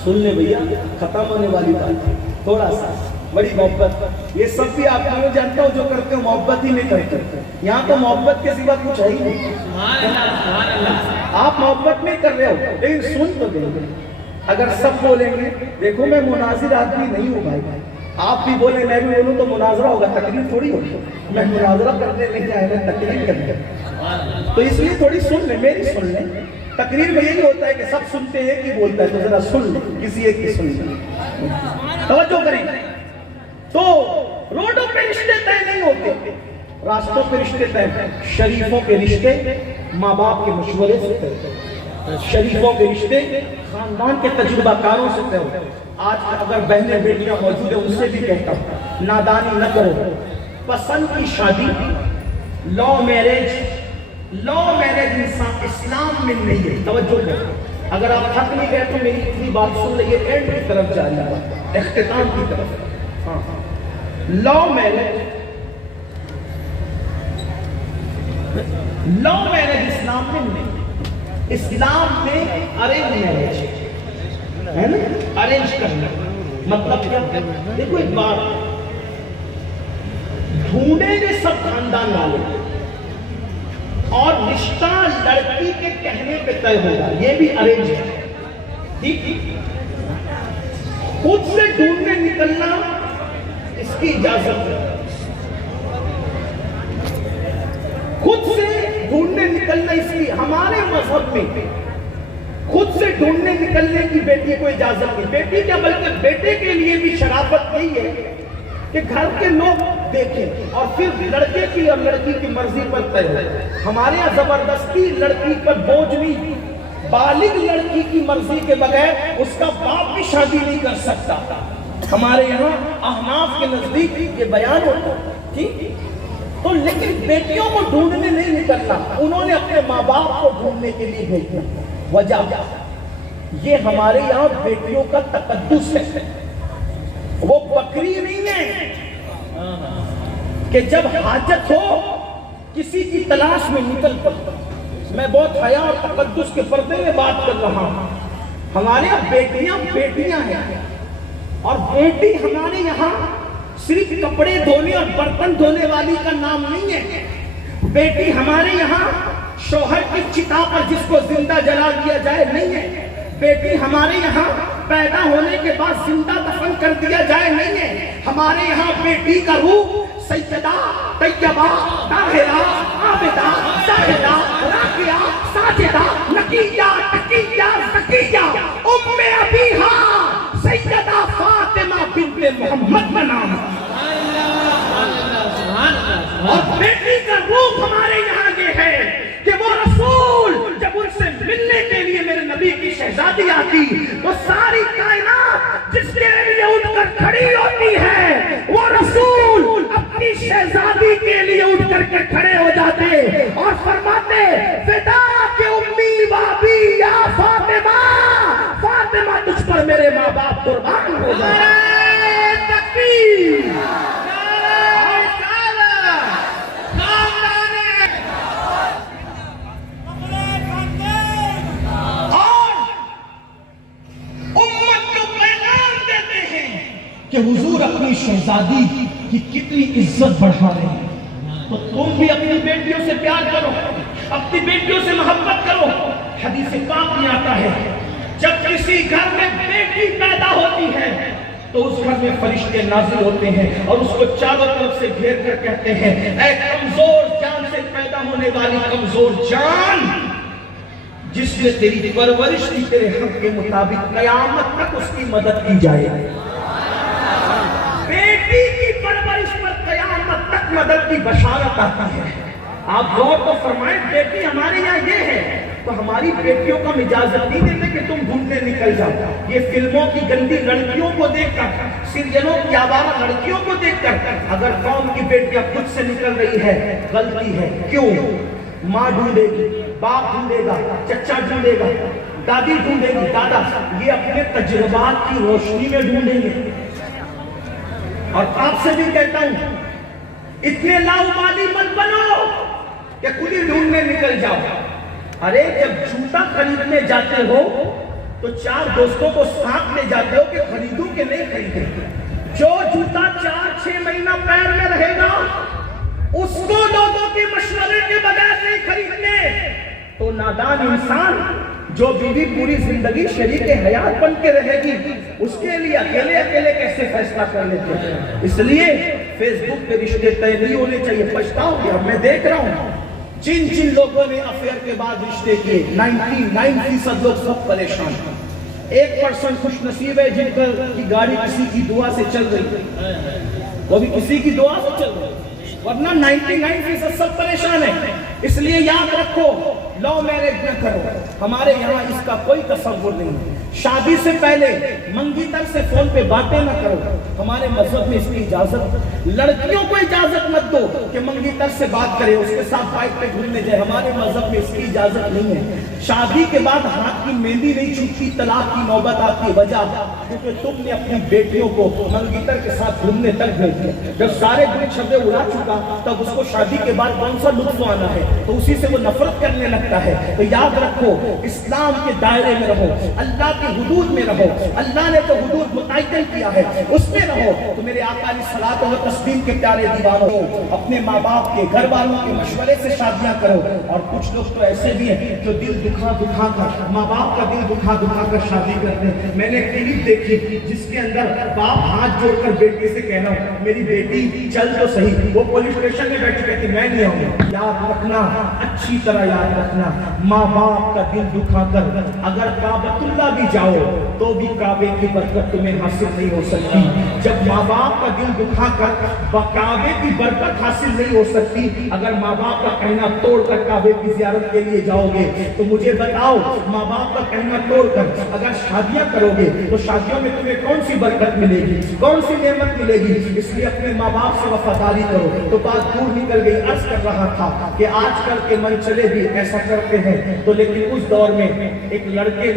سن لیں بھیا، ختم ہونے والی بات ہے، تھوڑا سا بڑی محبت۔ یہ سب بھی آپ کو جانتا ہو جو کرتے ہو محبت ہی نہیں کرتے، یہاں تو محبت کے سوا کچھ ہے ہی نہیں۔ آپ محبت نہیں کر رہے ہو لیکن سن تو دیں گے۔ اگر سب بولیں گے، دیکھو میں مناظر آدمی نہیں ہوں بھائی، آپ بھی بولیں میں بھی بولوں تو مناظرہ ہوگا، تقریر تھوڑی ہوگی۔ میں مناظرہ کرنے نہیں آیا، میں تقریر کرنے، تو اس لیے تھوڑی سن لیں، میری سن لیں۔ تقریر میں یہی ہوتا ہے کہ سب سنتے ہیں کہ بولتا ہے، تو ذرا سن لیں، کسی ایک کی سن لیں، توجہ کریں۔ تو روڈوں پہ رشتے طے نہیں ہوتے، راستوں پہ رشتے طے۔ شریفوں کے رشتے ماں باپ کے مشورے سے طے ہوتے، شریفوں کے رشتے خاندان کے تجربہ کاروں سے طے ہوتے۔ آج اگر بہنیں بیٹیاں موجود ہیں ان سے بھی کہتا ہوں نادانی نہ کرو، پسند کی شادی لا میرج انسان اسلام میں نہیں ہے۔ توجہ کرو، اگر آپ تھک نہیں گئے تو میری اتنی بات سن لئیے، اینڈ کی طرف جا رہی ہے، اختتام کی طرف۔ لا میرج اسلام میں نہیں، اسلام میں ارینج میرج ہے نا، ارینج کرنا مطلب کیا؟ دیکھو ایک بات، ڈھونڈیں گے سب خاندان والے اور رشتہ لڑکی کے کہنے پہ طے ہوگا، یہ بھی ارینج ہے، ٹھیک؟ خود سے ڈھونڈنے نکلنا اس کی اجازت ہے، خود سے ڈھونڈنے نکلنا اس کی، ہمارے مذہب میں خود سے ڈھونڈنے نکلنے کی بیٹی کو اجازت نہیں۔ بیٹی کیا بلکہ بیٹے کے لیے بھی شرافت نہیں ہے کہ گھر کے لوگ دیکھیں اور پھر لڑکے کی اور لڑکی کی مرضی پر طے ہو۔ ہمارے یہاں زبردستی لڑکی پر بوجھ نہیں، بالغ لڑکی کی مرضی کے بغیر اس کا باپ بھی شادی نہیں کر سکتا۔ ہمارے یہاں احناف کے نزدیک یہ بیان ہوتا ہے، ٹھیک؟ تو لیکن بیٹیوں کو ڈھونڈنے نہیں نکلنا، انہوں نے اپنے ماں باپ کو ڈھونڈنے کے لیے بھیجنا۔ وجہ یہ ہمارے یہاں بیٹیوں کا تقدس ہے، وہ بکری نہیں ہے کہ جب حاجت ہو کسی کی تلاش میں نکل پڑتا۔ میں بہت حیا اور تقدس کے پردے میں بات کر رہا ہوں۔ ہمارے یہاں بیٹیاں ہیں، اور بیٹی ہمارے یہاں صرف کپڑے دھونے اور برتن دھونے والی کا نام نہیں ہے۔ بیٹی ہمارے یہاں شوہر کی چتا پر جس کو زندہ جلا دیا جائے نہیں ہے۔ بیٹی ہمارے یہاں پیدا ہونے کے بعد زندہ دفن کر دیا جائے نہیں ہے۔ ہمارے یہاں بیٹی کا روح سیدہ، طیبہ، طاہرہ، عابدہ، زاہدہ، راکعہ، ساجدہ، نقیہ، تقیہ، زکیہ، ام ابیہا سیدہ فاطمہ بنت محمد کا نام ہے۔ اور بیٹی کا روح ہمارے یہاں یہ ہے کہ وہ رسول جب ان سے ملنے کے لیے میرے نبی کی شہزادی آتی تو ساری کائنات جس کے لیے اٹھ کر کھڑی ہوتی ہے، وہ رسول اپنی شہزادی کے لیے اٹھ کر کے کھڑے ہو جاتے اور فرماتے فدا کے امی بابی یا فاطمہ، فاطمہ تجھ پر میرے ماں باپ قربان ہو جائے۔ تکبیر! کہ حضور اپنی شہزادی کی کتنی عزت بڑھا رہے ہیں۔ تو تم بھی اپنی بیٹیوں سے پیار کرو، اپنی بیٹیوں سے محبت کرو۔ حدیث پاک میں آتا ہے جب کسی گھر میں بیٹی پیدا ہوتی ہے تو اس گھر میں فرشتے نازل ہوتے ہیں اور اس کو چاروں طرف سے گھیر کر کہتے ہیں اے کمزور جان سے پیدا ہونے والی کمزور جان، جس نے تیری پرورش کی تیرے حق کے مطابق قیامت تک اس کی مدد کی جائے۔ بیٹی کی پرورش پر قیامت تک مدد کی بشارت آتی ہے۔ آپ غور تو فرمائیں، بیٹی ہمارے یہاں یہ ہے تو ہماری بیٹیوں کو ہم اجازت نہیں دیتے کہ تم ڈھونڈنے نکل جاؤ۔ یہ فلموں کی گندی لڑکیوں کو دیکھ کر، سیریلوں کی آوارہ لڑکیوں کو دیکھ کر اگر قوم کی بیٹیاں خود سے نکل رہی ہے، غلطی ہے۔ کیوں؟ ماں ڈھونڈے گی، باپ ڈھونڈے گا، چچا ڈھونڈے گا، دادی ڈھونڈے گی، دادا، یہ اپنے تجربات کی روشنی میں ڈھونڈیں گے۔ اور آپ سے بھی کہتا ہوں اتنے لاؤبالی مت بنو کہ خود ہی ڈھونڈنے نکل جاؤ۔ ارے جب جوتا خریدنے جاتے ہو تو 4 دوستوں کو ساتھ لے جاتے ہو کہ خریدوں کہ نہیں خریدے۔ جو جوتا 4-6 مہینہ پیر میں رہے گا اس کو لوگوں کے مشورے کے بغیر نہیں خریدنے۔ تو نادان انسان جو بیوی پوری زندگی شریک حیات بن کے رہے گی، اس کے لیے اکیلے کیسے فیصلہ کر لیتے ہیں؟ اس لیے فیس بک پہ رشتے طے نہیں ہونے چاہیے۔ پچھتاؤ گیا، میں دیکھ رہا ہوں جن لوگوں نے افیئر کے بعد رشتے کیے 99% لوگ سب پریشان ہیں۔ 1% خوش نصیب ہے جن کی گاڑی کسی کی دعا سے چل رہی ہے، وہ بھی کسی کی دعا سے چل رہی ہے، ورنہ 99% سب پریشان ہیں۔ اس لیے یاد رکھو، لو میرج نہ کرو، ہمارے یہاں اس کا کوئی تصور نہیں۔ شادی سے پہلے منگیتر سے فون پہ باتیں نہ کرو، ہمارے مذہب میں اس کی اجازت۔ لڑکیوں کو اجازت مت دو کہ منگیتر سے بات کرے، اس کے ساتھ بائک پہ گھومنے جائے، ہمارے مذہب میں اس کی اجازت نہیں ہے۔ شادی کے بعد ہاتھ کی مہندی نہیں چھوٹتی، طلاق کی نوبت آتی ہے۔ وجہ کیونکہ تم نے اپنی بیٹیوں کو منگیتر کے ساتھ گھومنے تک بھیج دیا۔ جب سارے دن چھبے اڑا چکا تب اس کو شادی کے بعد کون سا لطف آنا ہے، تو اسی سے وہ نفرت کرنے لگتا ہے۔ تو یاد رکھو، اسلام کے دائرے میں رہو، اللہ کی حدود میں رہو۔ اللہ نے تو حدود متعین کیا ہے، اس میں رہو۔ تو میرے آقا علیہ الصلوۃ والتسلیم کے پیارے دیوانوں، اپنے ماں باپ کے، گھر والوں کے مشورے سے شادیاں کرو۔ اور کچھ لوگ تو ایسے بھی ہیں جو دل دکھا کر، ماں باپ کا دل دکھا کر شادی کرتے ہیں۔ میں نے ایک کلپ دیکھی جس کے اندر باپ ہاتھ جوڑ کر بیٹی سے کہنا میری بیٹی چل تو صحیح، وہ پولیس اسٹیشن میں بیٹھی کہتی میں نہیں آؤں گا۔ یاد رکھنا، اچھی طرح یاد رکھنا، ماں باپ کا دل دکھا کر اگر کعبۃ اللہ بھی جاؤ تو بھی کعبے کی برکت تمہیں حاصل نہیں ہو سکتی۔ جب ماں باپ کا دل دکھا کر کعبے کی برکت حاصل نہیں ہو سکتی، اگر ماں باپ کا کہنا توڑ کر کعبے کی زیارت کے لیے جاؤ گے تو مجھے بتاؤ، ماں باپ کا کہنا توڑ کر اگر شادیاں کرو گے تو شادیوں میں تمہیں کون سی برکت ملے گی، کون سی نعمت ملے گی؟ اس لیے اپنے ماں باپ سے وفاداری کرو۔ تو بات دور نکل گئی، عرض کر رہا تھا کہ آج کل کے من چلے بھی ایسا کرتے ہیں، تو لیکن اس دور میں ایک لڑکے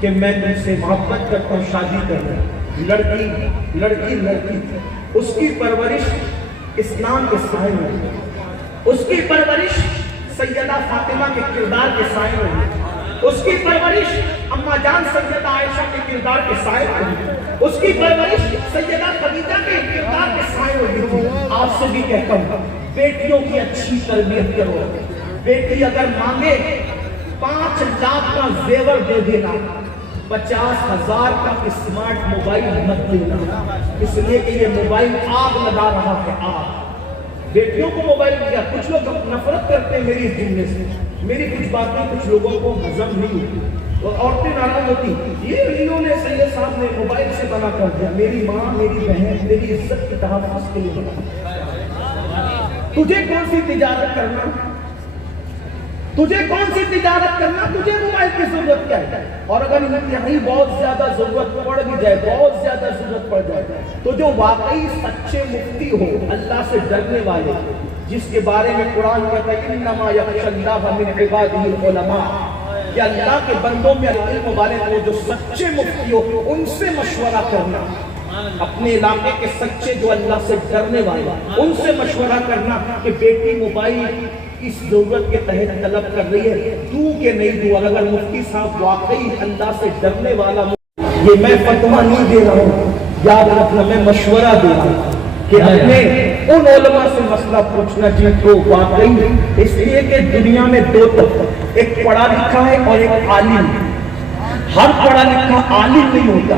کہ میں تم سے محبت کرتا ہوں، شادی کر رہا ہوں، لڑکی اس کی پرورش اسلام کے سائے میں، اس کی پرورش سیدہ فاطمہ کے کردار کے سائے میں، اس کی پرورش اماں جان سیدہ عائشہ کے کردار کے سائے میں، اس کی پرورش سیدہ خدیجہ کے کردار کے سائے میں۔ آپ سے بھی کہتا ہوں بیٹیوں کی اچھی تربیت کرو۔ بیٹی اگر مانگے 5 لاکھ کا زیور دے دینا، 50,000 کا اسمارٹ موبائل مت دینا، اس لیے کہ یہ موبائل آگ لگا رہا ہے۔ آگ بیٹیوں کو موبائل دیا، کچھ لوگ نفرت کرتے ہیں میری اس جملے سے، میری کچھ باتیں کچھ لوگوں کو ہضم نہیں ہوتی اور عورتیں ناراض ہوتی، یہ انہوں نے سید صاحب نے موبائل سے بنا کر دیا۔ میری ماں، میری بہن، میری عزت کی تحفظ کے لیے بنا۔ تجھے کون سی تجارت کرنا، تجھے کون سی تجارت کرنا، تجھے موبائل کی ضرورت کیا ہے؟ اور اگر انتہائی بہت زیادہ ضرورت پڑ بھی جائے، بہت زیادہ ضرورت پڑ جائے، تو جو واقعی سچے مفتی ہو، اللہ سے ڈرنے والے، جس کے بارے میں قرآن کہتا ہے انما یخشی اللہ من عبادہ العلماء، کہ اللہ کے بندوں میں علم والے کو جو سچے مفتی ہو ان سے مشورہ کرنا، اپنے علاقے کے سچے جو اللہ سے ڈرنے والے ان سے مشورہ کرنا کہ بیٹی موبائل اس ضرورت کے تحت طلب کر رہی ہے، دوں کہ نہیں دوں۔ اگر مفتی صاحب واقعی اللہ سے ڈرنے والا، یہ میں فتویٰ نہیں دے رہا ہوں، یاد رکھنا میں مشورہ دے رہا ہوں کہ اپنے ان علماء سے مسئلہ پوچھنا جن کو واقعی، اس لیے کہ دنیا میں دو طبقہ، ایک پڑھا لکھا ہے اور ایک عالم۔ ہر پڑھا لکھا عالم نہیں ہوتا،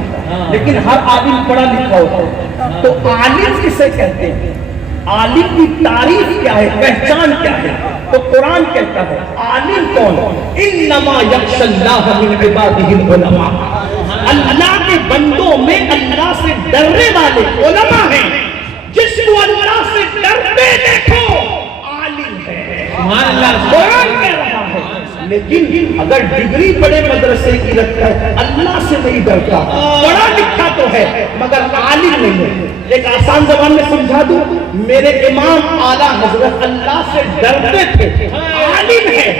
لیکن ہر عالم پڑھا لکھا ہوتا ہے۔ تو عالم کسے کہتے ہیں؟ عالم کی تعریف کیا ہے، پہچان کیا ہے؟ تو قرآن کہتا ہے عالم کون؟ انما یخشی اللہ من عبادہ العلماء، اللہ کے بندوں میں اللہ سے ڈرنے والے علماء ہیں۔ جس کو اللہ سے ڈرتے دیکھو عالم ہے، قرآن کہہ رہا ہے۔ لیکن اگر ڈگری بڑے مدرسے کی رکھتا ہے، اللہ سے نہیں ڈرتا، پڑھا لکھا تو ہے مگر عالم نہیں ہے۔ ایک آسان زبان میں سمجھا دوں، میرے امام اعلیٰ حضرت اللہ سے ڈرتے تھے، عالم ہے۔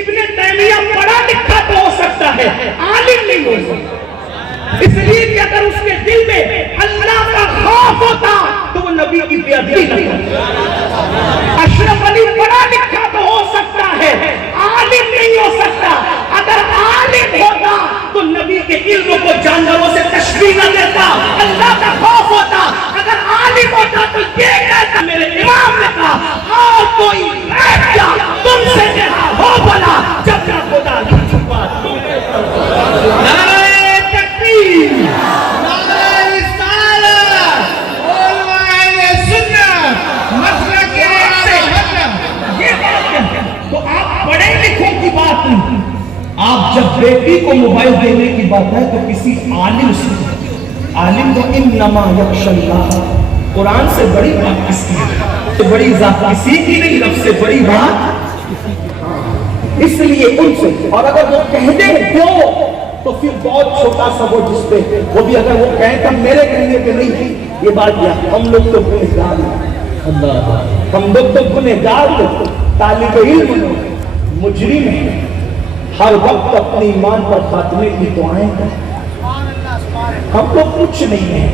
ابن تیمیہ پڑھا لکھا تو ہو سکتا ہے، عالم نہیں ہو سکتا، اس لیے کہ اگر اس کے دل میں اللہ کا خوف ہوتا تو وہ نبی کی بےادبی نہیں کرتا۔ اشرف علی پڑھا لکھا تو ہو سکتا ہے، عالم نہیں ہو سکتا۔ اگر عالم ہوتا تو نبی کے علم کو جانوروں سے تشبیہ نہ دیتا، اللہ کا خوف ہوتا۔ اگر عالم ہوتا تو یہ کہتا، میرے امام نے کہا اور کوئی بیٹھ جا، تم سے کہا ہو بلا جب کا خدا نہیں چھپا تم سے۔ تو آپ پڑھے لکھوں کی بات نہیں، آپ جب بیٹی کو موبائل دینے کی بات ہے تو کسی عالم سے، عالم کو انما یخشی اللہ، قرآن سے بڑی بات کس کی ہے؟ بڑی ذات کسی کی نہیں، رب سے بڑی بات اس لیے ان سے۔ اور اگر وہ کہہ دیں دو تو پھر بہت چھوٹا سا وہ جس پہ وہ بھی اگر وہ کہیں تب میرے کہنے پہ نہیں تھی یہ بات کیا، ہم لوگ تو گنہگار ہیں، ہم لوگ تو گنہگار ہیں، طالب علم مجرم ہیں، ہر وقت اپنے ایمان پر خاتمے کی دعائیں کریں۔ ہم تو کچھ نہیں ہیں،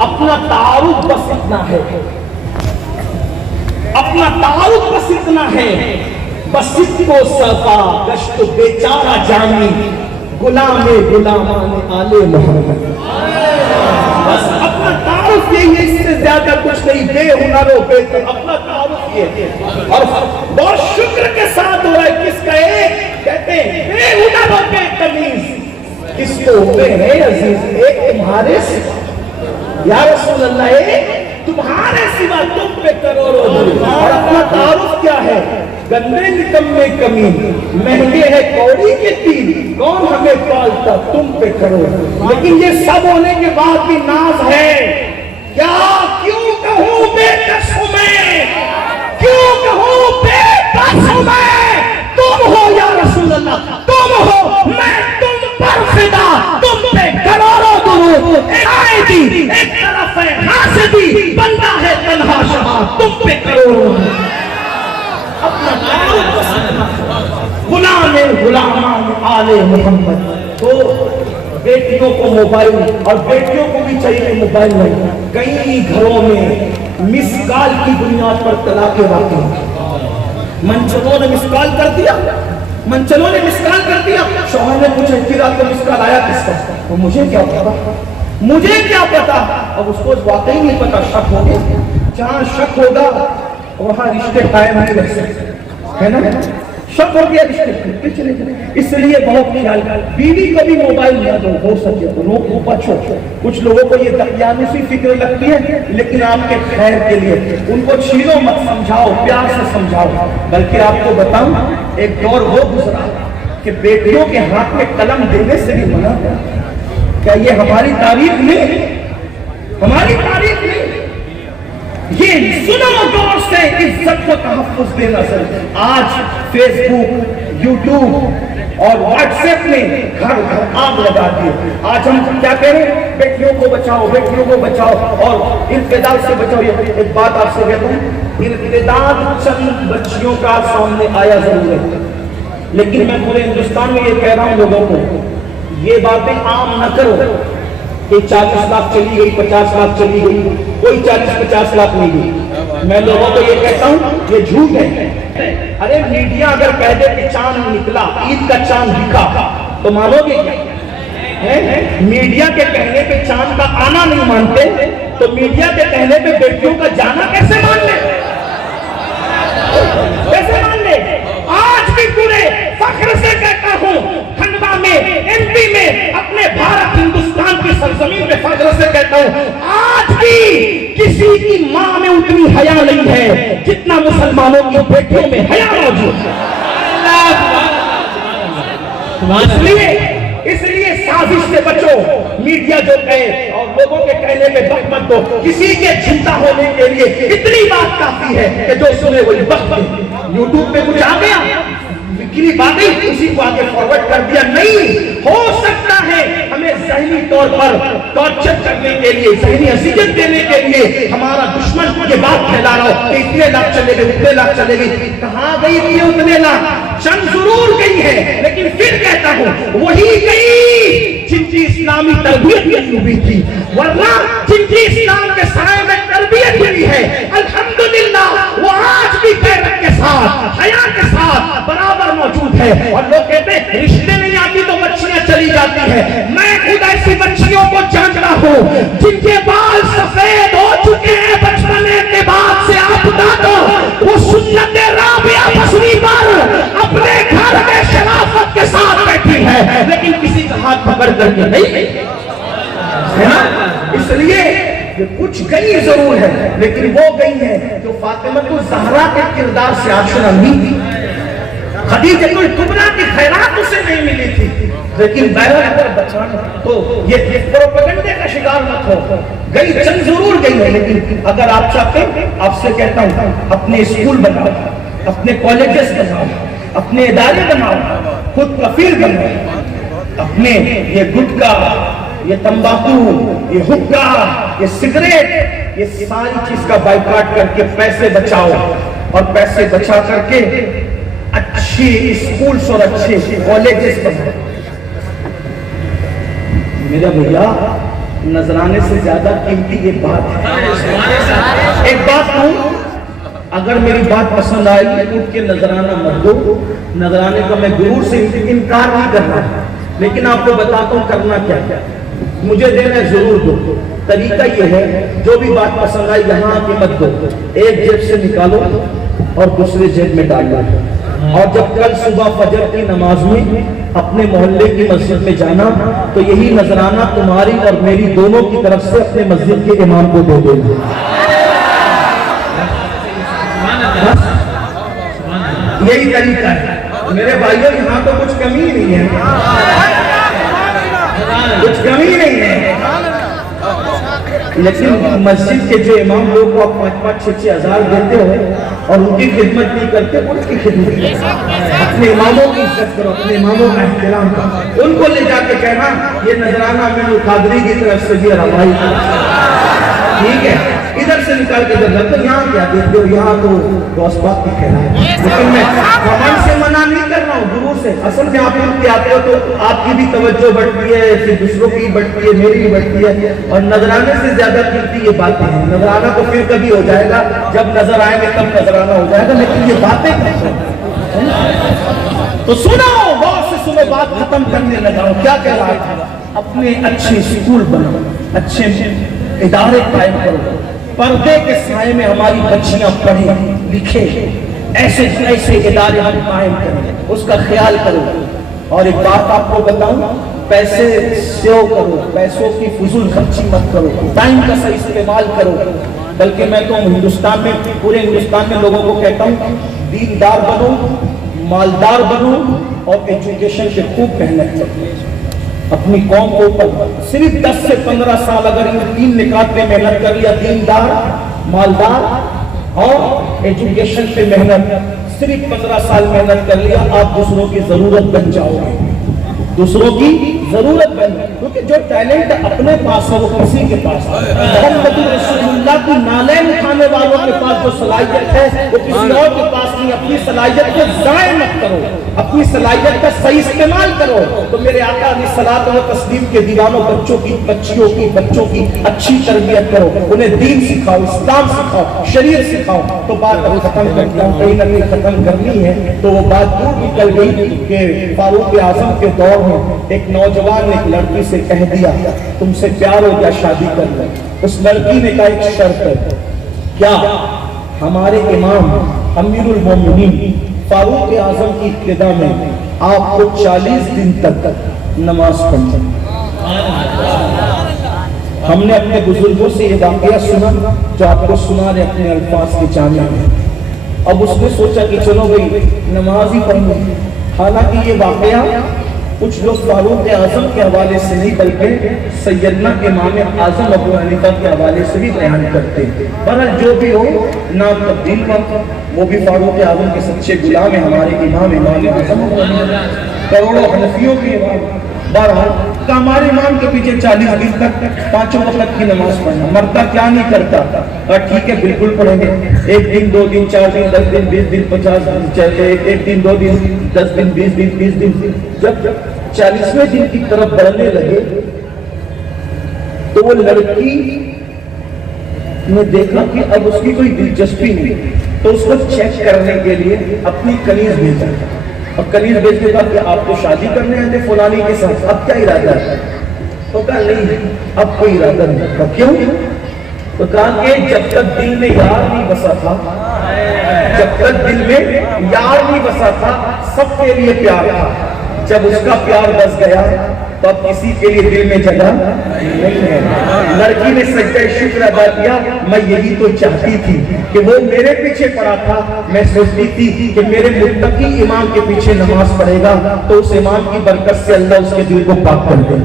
اپنا تعارف بس اتنا ہے، اپنا تعارف بس اتنا ہے، بس اس کو صفا گشت بیچارہ جانی غلام غلامان آل محمد، بس اپنا تعارف یہی ہے، اس سے زیادہ کچھ نہیں، بے ہنر و بے اپنا تعارف یہ ہے۔ اور بہت شکر کے ساتھ ہو رہا ہے کس کا؟ ایک کہتے ہیں بے ہنر و بے تمیز، کس کو ہوئے ہیں عزیز؟ ایک تمہارے سوا، یا رسول اللہ ایک تمہارے سوا تم پہ کروڑوں دل۔ اور اپنا تعارف کیا ہے؟ گندے نکمے کمی، مہنگے ہے کوڑی کے تین، کون ہمیں پالتا تم پہ کرو۔ لیکن یہ سب ہونے کے بعد بھی ناز ہے، کیا کیوں کہوں بے کس ہوں میں، کیوں کہوں بے کس ہوں میں، تم ہو یا رسول اللہ، تم ہو، میں تم پر فدا، تم پہ کروڑوں درود۔ عائدی ایک طرف ہے حاسدی، بندہ ہے تنہا شہاد، تم پہ کروڑوں اپنا غلام غلامان آل محمد۔ تو بیٹیوں کو موبائل، اور بیٹیوں کو بھی چاہیے موبائل نہیں، کئی گھروں میں مس کال کی بنیاد پر طلاقیں واقع ہیں۔ منچلوں نے مس کال کر دیا، منچلوں نے مس کال کر دیا، شوہر نے پوچھا کہ رات کو مس کال آیا کس کا؟ تو مجھے کیا پتا، مجھے کیا پتا۔ اب اس کو واقعی نہیں پتا، شک ہو گیا، جہاں شک ہوگا وہاں رشتے قائم نہیں رہ سکتے، ہے نا؟ شک ہو گیا رشتے چلے گئے۔ اس لیے بہت خیال، بیوی کو بھی موبائل نہ دو، ہو سکے تو بچو۔ کچھ لوگوں کو یہ دقیانوسی فکر لگتی ہے، لیکن آپ کے خیر کے لیے ان کو چھینو مت، سمجھاؤ، پیار سے سمجھاؤ۔ بلکہ آپ کو بتاؤں ایک دور وہ گزرا کہ بیٹیوں کے ہاتھ میں قلم دینے سے بھی منع تھا۔ کیا یہ ہماری تاریخ نہیں؟ ہماری تاریخ نہیں، یہ ظلم و دور سے عزت کو تحفظ دینا سر۔ آج فیس بک، یوٹیوب اور واٹس ایپ نے گھر گھر آگ لگا دی۔ آج ہم کیا کہیں؟ بیٹیوں کو بچاؤ، بیٹیوں کو بچاؤ اور انفداد سے بچاؤ۔ ایک بات آپ سے کہتا ہوں، انفداد چند بچیوں کا سامنے آیا ضرور ہے، لیکن میں پورے ہندوستان میں یہ کہہ رہا ہوں لوگوں کو، یہ باتیں عام نہ کرو کہ 40 لاکھ چلی گئی، 50 لاکھ چلی گئی، کوئی 40-50 لاکھ نہیں گئی۔ میں لوگوں کو یہ کہتا ہوں یہ جھوٹ ہے۔ ارے میڈیا اگر کہہ دے کہ چاند نکلا، عید کا چاند دکھا، تو مانو گے کیا؟ میڈیا کے کہنے پہ چاند کا آنا نہیں مانتے تو میڈیا کے کہنے پہ بیٹیوں کا جانا کیسے مانتے؟ فخر سے کہتا ہوں آج بھی کسی کی ماں میں اتنی حیا نہیں ہے جتنا مسلمانوں کی بیٹیوں میں حیا موجود ہے. اس لیے سازش سے بچو. میڈیا جو کہے اور لوگوں کے کہنے میں وقت مت دو. کسی کے زندہ ہونے کے لیے اتنی بات کافی ہے کہ جو سنے وہی وقت دے. یوٹیوب پہ کچھ آ گیا فکری باتیں اسی کو آگے فارورڈ کر دیا. نہیں ہو سکتا ہے ہمیں ذہنی طور پر ٹارچر کرنے کے لیے, ذہنی اذیت دینے کے لیے ہمارا دشمن یہ بات پھیلا رہا ہو کہ اتنے لاکھ چلے گئے, اتنے لاکھ چلے گئی. کہاں گئی تھی اتنے لاکھ؟ چند ضرور گئی ہے, لیکن پھر کہتا ہوں وہی گئی جن کی اسلامی تربیت نہیں ہوئی تھی, ورنہ جن کی اسلام کے سائے میں تربیت ہوئی ہے الحمدللہ وہ آج بھی غیرت کے ساتھ, حیا کے ساتھ برابر موجود ہے. اور لوگ کہتے ہیں رشتے نہیں آتی تو بچیاں چلی جاتی ہیں. میں خود ایسی بچیوں کو جانتا ہوں جن کے بال سفید ہو چکے ہیں بچپنے کے بعد سے آپ بتا دو وہ سنت رابعہ بصری پر اپنے گھر میں شرافت کے ساتھ بیٹھی ہے, لیکن کسی کا ہاتھ پکڑ کر کے نہیں ہے نا. اس لیے کچھ گئی ضرور ہے, لیکن وہ گئی ہے جو فاطمہ الزہرا کے کردار سے آشنا نہیں تھی. خدیجہ الکبریٰ کی خیرات اسے نہیں ملی تھی, لیکن بہرحال بچانا تو یہ پروپیگنڈے کا شکار مت ہو. گئی چند ضرور گئی ہے, لیکن اگر آپ چاہتے ہیں آپ سے کہتا ہوں اپنے اسکول بناؤ, اپنے کالجز بناؤ, اپنے ادارے بناؤ, خود کفیل بناؤ, اپنے یہ گٹکا, یہ تمباکو, یہ حقہ, یہ سگریٹ, یہ ساری چیز کا بائیکاٹ کر کے پیسے بچاؤ, اور پیسے بچا کر کے اچھی اسکولز اور اچھے کالجز بناؤ. میرا بھیا نذرانے سے زیادہ قیمتی یہ بات ہے. ایک بات کہوں, اگر میری بات پسند آئے گی اٹھ کے نذرانہ مت دو. نذرانے کا میں غرور سے انکار نہیں کر رہا, لیکن آپ کو بتاتا ہوں کرنا کیا ہے. مجھے دینا ضرور دو. طریقہ یہ ہے جو بھی بات پسند آئی یہاں آ کے مت دو, ایک جیب سے نکالو اور دوسرے جیب میں ڈال دو. اور جب کل صبح فجر کی نماز میں اپنے محلے کی مسجد میں جانا تو یہی نذرانہ تمہاری اور میری دونوں کی طرف سے اپنے مسجد کے امام کو دے دینا. یہی طریقہ ہے میرے بھائیوں. یہاں تو کچھ کمی نہیں ہے, کچھ کمی نہیں ہے, لیکن مسجد کے جو امام لوگ کو آپ 5-6 ہزار دیتے ہو اور ان کی خدمت نہیں کرتے, ان کی خدمت کرو. اپنے اماموں کی عزت کرو, اپنے اماموں کا احترام کرو. ان کو لے جا کے کہنا یہ نذرانہ امین القادری کی طرف سے بھی روائی ٹھیک ہے, ادھر سے نکال کے ادھر رکھو. یہاں کیا دیتے ہو, یہاں تو غوث پاک کی کہنا ہے. لیکن میں کمن سے منع نہیں کر رہا ہوں, ضرور سے. اصل میں آپ لوگ کے آتے ہو تو آپ کی بھی توجہ بڑھتی ہے, پھر دوسروں کی بڑھتی ہے, میری بھی بڑھتی ہے. اور نذرانے سے زیادہ قیمتی یہ باتیں ہیں. نذرانہ تو پھر کبھی ہو جائے گا, جب نظر آئے گا تب نذرانہ ہو جائے گا, لیکن یہ باتیں تو سنو, غور سے سنو, بات ختم کرنے لگا ہوں. کیا کہہ رہا تھا؟ اپنے اچھے اسکول بناؤ, اچھے ادارے قائم کرو, پردے کے سائے میں ہماری بچیاں پڑھیں لکھیں, ایسے ایسے ادارے ہم قائم کریں, اس کا خیال کرو. اور ایک بات آپ کو بتاؤں, پیسے سیو کرو, پیسوں کی فضول خرچی مت کرو, ٹائم کا صحیح استعمال کرو. بلکہ میں تو ہندوستان میں, پورے ہندوستان میں لوگوں کو کہتا ہوں دیندار بنو, مالدار بنو اور ایجوکیشن سے خوب محنت کرو. اپنی قوم کو صرف 10 سے 15 سال اگر ان 3 نکات پہ محنت کر لیا, دیندار, مالدار اور ایجوکیشن پہ محنت, صرف 15 سال محنت کر لیا, آپ دوسروں کی ضرورت بن جاؤ گے. دوسروں کی ضرورت بن جائے, کیونکہ جو ٹیلنٹ اپنے پاس ہے وہ کسی کے پاس ہے. محمد رسول اللہ کی نالین اٹھانے والوں کے پاس جو صلاحیت ہے وہ کسی اور کے پاس نہیں. اپنی صلاحیت کو ضائع مت کرو, اپنی صلاحیت کا صحیح استعمال کرو. تو میرے آقا علیہ الصلوۃ والتسلیم کے دیوانوں, بچوں کی, بچوں کی اچھی تربیت کرو, انہیں دین سکھاؤ, اسلام سکھاؤ, شریعت سکھاؤ. تو بات اب ختم کرتا ہوں, کہیں نہ کہیں ختم کرنی ہے. تو وہ بات دور نکل گئی کہ فاروق اعظم کے دور میں ایک نوجوان نے ایک لڑکی سے کہہ دیا تم سے پیار ہو گیا, شادی کر لیں. اس لڑکی نے کہا ایک شرط ہے. کیا؟ ہمارے امام امیر المومنین فاروق اعظم کی ابتدا میں آپ کو 40 دن تک نماز پڑھیں. ہم نے اپنے بزرگوں سے یہ واقعہ سنا جو آپ کو سنا رہے اپنے الفاظ کے جامع میں. اب اس نے سوچا کہ چلو بھئی نماز ہی پڑھیں. حالانکہ یہ واقعہ کچھ لوگ فاروق اعظم کے حوالے سے نہیں بلکہ سیدنا امام اعظم ابو حنیفہ کے حوالے سے بھی بیان کرتے ہیں. بہرحال جو بھی ہو نام تبدیل مت، وہ بھی فاروق اعظم کے سچے غلام ہیں، ہمارے امام اعظم کروڑوں حنفیوں کے امام. بہرحال کہ ہمارے امام کے پیچھے 40 دن تک 5 وقت کی نماز پڑھنا، مرتا کیا نہیں کرتا. اور ٹھیک ہے بالکل پڑھیں گے، 1 دن 2 دن 4 دن 10 دن 20 دن 50 دن چلے، 1 دن 2 دن 10 دن 20 دن 30 دن. جب 40ویں دن کی طرف بڑھنے لگے تو وہ لڑکی نے دیکھا کہ اب اس کی کوئی دلچسپی نہیں، تو اس کو چیک کرنے کے لیے اپنی کنیز بھیجا. اور کنیز بھیج کے کہا کہ آپ تو شادی کرنے آئے تھے فلانی کے ساتھ، اب کیا ارادہ ہے؟ تو کہا نہیں اب کوئی ارادہ نہیں. کہا کیوں؟ تو کہا کہ جب تک دل میں یار نہیں بسا تھا، جب تک دل میں یار نہیں بسا تھا سب کے لیے پیار تھا. جب اس کا پیار بس گیا تو اب کسی کے لیے دل میں جگہ نہیں ہے. لڑکی نے سجدہ شکر ادا کیا، میں یہی تو چاہتی تھی کہ وہ میرے پیچھے پڑا تھا. میں سوچتی تھی کہ میرے متقی امام کے پیچھے نماز پڑھے گا تو اس امام کی برکت سے اللہ اس کے دل کو پاک کر دے.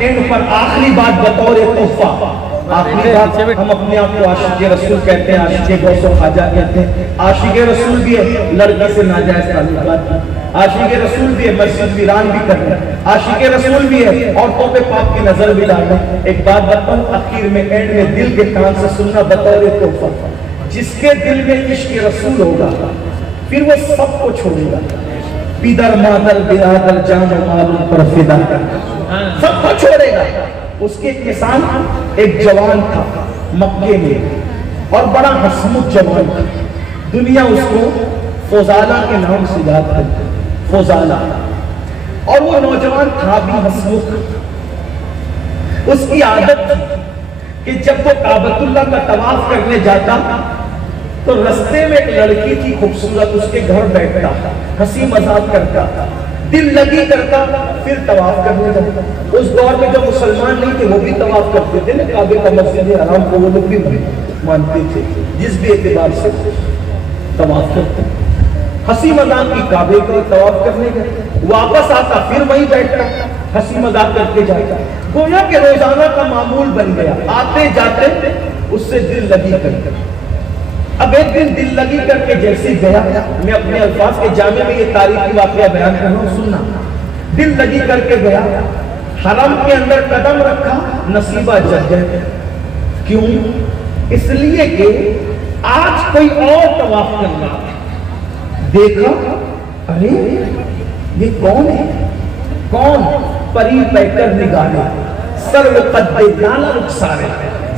ان پر آخری بات بطور تحفہ، آخری بات، ہم اپنے آپ کو عاشق رسول کہتے ہیں، عاشق غوث و خواجہ کہتے ہیں. عاشق رسول بھی ہے لڑکی سے ناجائز تعلقات، عاشق رسول بھی ہے مسجد ویران بھی کرنا، عاشق رسول بھی ہے عورتوں پہ پاک کی نظر بھی ڈالنا. ایک بات بتاؤں اخیر میں اینڈ میں دل کے کان سے سننا بطور تحفہ، جس کے دل میں عشق رسول ہوگا پھر وہ سب کو چھوڑے گا. پیدر مادر برادر جان و مال پر فدا سب کو چھوڑے گا. اس کے کسان ایک جوان تھا مکے میں اور بڑا حسمت جوان تھا. دنیا اس کو فوزالہ کے نام سے یاد کرتی، فوزالہ. اور وہ نوجوان تھا بھی حسمت. اس کی عادت تھی کہ جب وہ کعبۃ اللہ کا طواف کرنے جاتا تو رستے میں ایک لڑکی تھی خوبصورت، اس کے گھر بیٹھتا، ہنسی مذاق کرتا، دل لگی کرتا، پھر طواف کرنے جاتا. اس دور میں جو مسلمان نہیں تھے وہ بھی طواف کرتے تھے نا کعبے کا مسجد حرام کو، وہ لوگ بھی مانتے تھے جس بھی اعتبار سے طواف کرتے. ہنسی مذاق کی کعبے کا طواف کرنے گئے، واپس آتا پھر وہیں بیٹھتا ہنسی مذاق کر کے جاتا. گویا کہ روزانہ کا معمول بن گیا، آتے جاتے اس سے دل لگی کرتے. اب ایک دن دل لگی کر کے جیسے گیا، میں اپنے الفاظ کے جامع میں یہ تاریخی واقعہ بیان کر رہا ہوں سننا. دل لگی کر کے گیا، حرم کے اندر قدم رکھا، نصیبہ جگ گئے. کیوں؟ اس لیے کہ آج کوئی اور طواف کر رہا. دیکھا ارے یہ کون ہے؟ کون؟ پری پیکر نگاہے سر و قد لالا رخسارے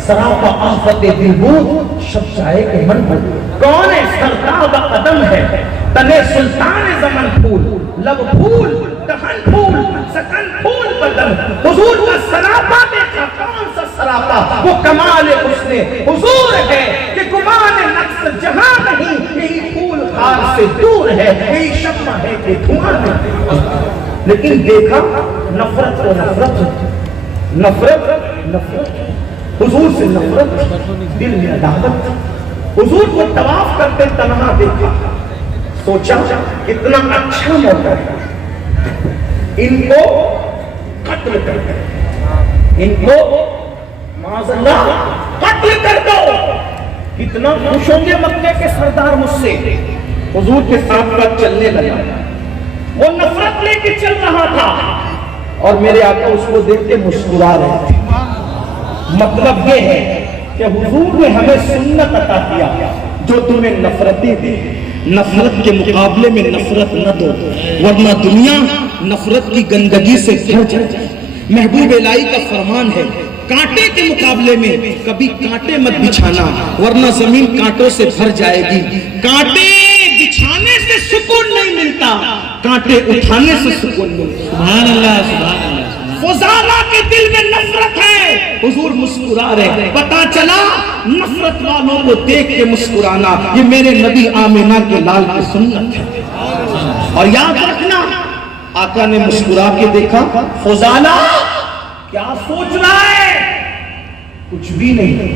سراپا آفت دلبود شب چاہے کے من پر. کون ہے؟ سرتاب قدم ہے تنے سلطان زمن پھول، لب پھول دہن پھول سکن پھول بدن. حضور کا سراپا دیکھا، کون سا سراپا؟ وہ کمال حسن حضور ہے کہ گمان نقص جہاں نہیں، یہی پھول خار سے دور ہے، یہی شمع ہے کہ دھواں نہیں. لیکن دیکھا نفرت و نفرت، نفرت نفرت، حضور سے نفرت، دل میں عداوت. حضور کو طواف کرتے تنہا دیکھا، سوچا کتنا اچھا موقع ہے، ان کو قتل کر دو، ان کو معاذ اللہ قتل کر دو. کتنا خوش ہوں گے مکے کے سردار مجھ سے. حضور کے ساتھ ساتھ چلنے لگا، وہ نفرت لے کے چل رہا تھا اور میرے آقا اس کو دیکھ کے مسکرا رہے تھے. مطلب یہ ہے کہ حضور نے ہمیں سنت عطا کیا، جو تمہیں نفرتیں دے نفرت کے مقابلے میں نفرت نہ دو، ورنہ دنیا نفرت کی گندگی سے بھر جائے. محبوب الہی کا فرمان ہے کانٹے کے مقابلے میں کبھی کانٹے مت بچھانا، ورنہ زمین کانٹوں سے بھر جائے گی. کانٹے بچھانے سے سکون نہیں ملتا، کانٹے اٹھانے سے سکون ملتا. سبحان اللہ سبحان اللہ. فضالہ کے دل میں نفرت ہے، حضور مسکرا رہے. پتا چلا نفرت والوں کو دیکھ کے مسکرانا یہ میرے نبی آمینہ کے لال کی سنت ہے. اور یاد رکھنا آقا نے مسکرا کے دیکھا، فضالہ کیا سوچ رہا ہے؟ کچھ بھی نہیں.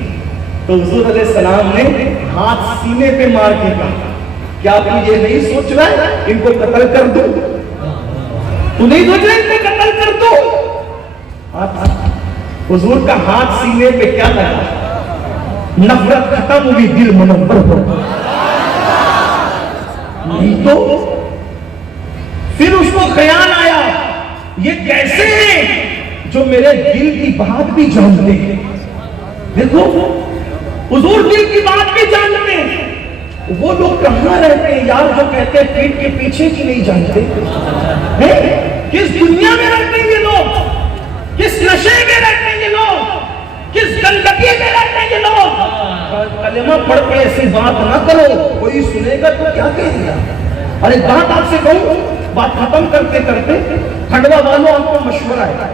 تو حضور علیہ السلام نے ہاتھ سینے پہ مار کے کہا کیا تو یہ نہیں سوچ رہا ہے ان کو قتل کر دو؟ تو نہیں سوچ رہا ان کو قتل کر دو؟ حضور کا ہاتھ سینے پہ کیا لگا؟ نفرت ختم ہوئی، دل منور ہو. نہیں تو پھر اس کو خیال آیا یہ کیسے ہیں جو میرے دل کی بات بھی جانتے ہیں. دیکھو حضور دل کی بات بھی جانتے ہیں. وہ لوگ کہاں رہتے ہیں یار جو کہتے ہیں پیٹ کے پیچھے کی نہیں جانتے؟ کس دنیا میں رہتے ہیں یہ لوگ؟ کس نشے میں رہتے ہیں یہ لوگ؟ کس گندگی میں رہتے ہیں یہ لوگ؟ کلمہ پڑھ کے ایسی بات نہ کرو، کوئی سنے گا تو کیا کہے گا. اور ایک بات آپ سے کہوں، بات ختم کرتے کرتے، کھنڈوا والوں آپ کو مشورہ ہے.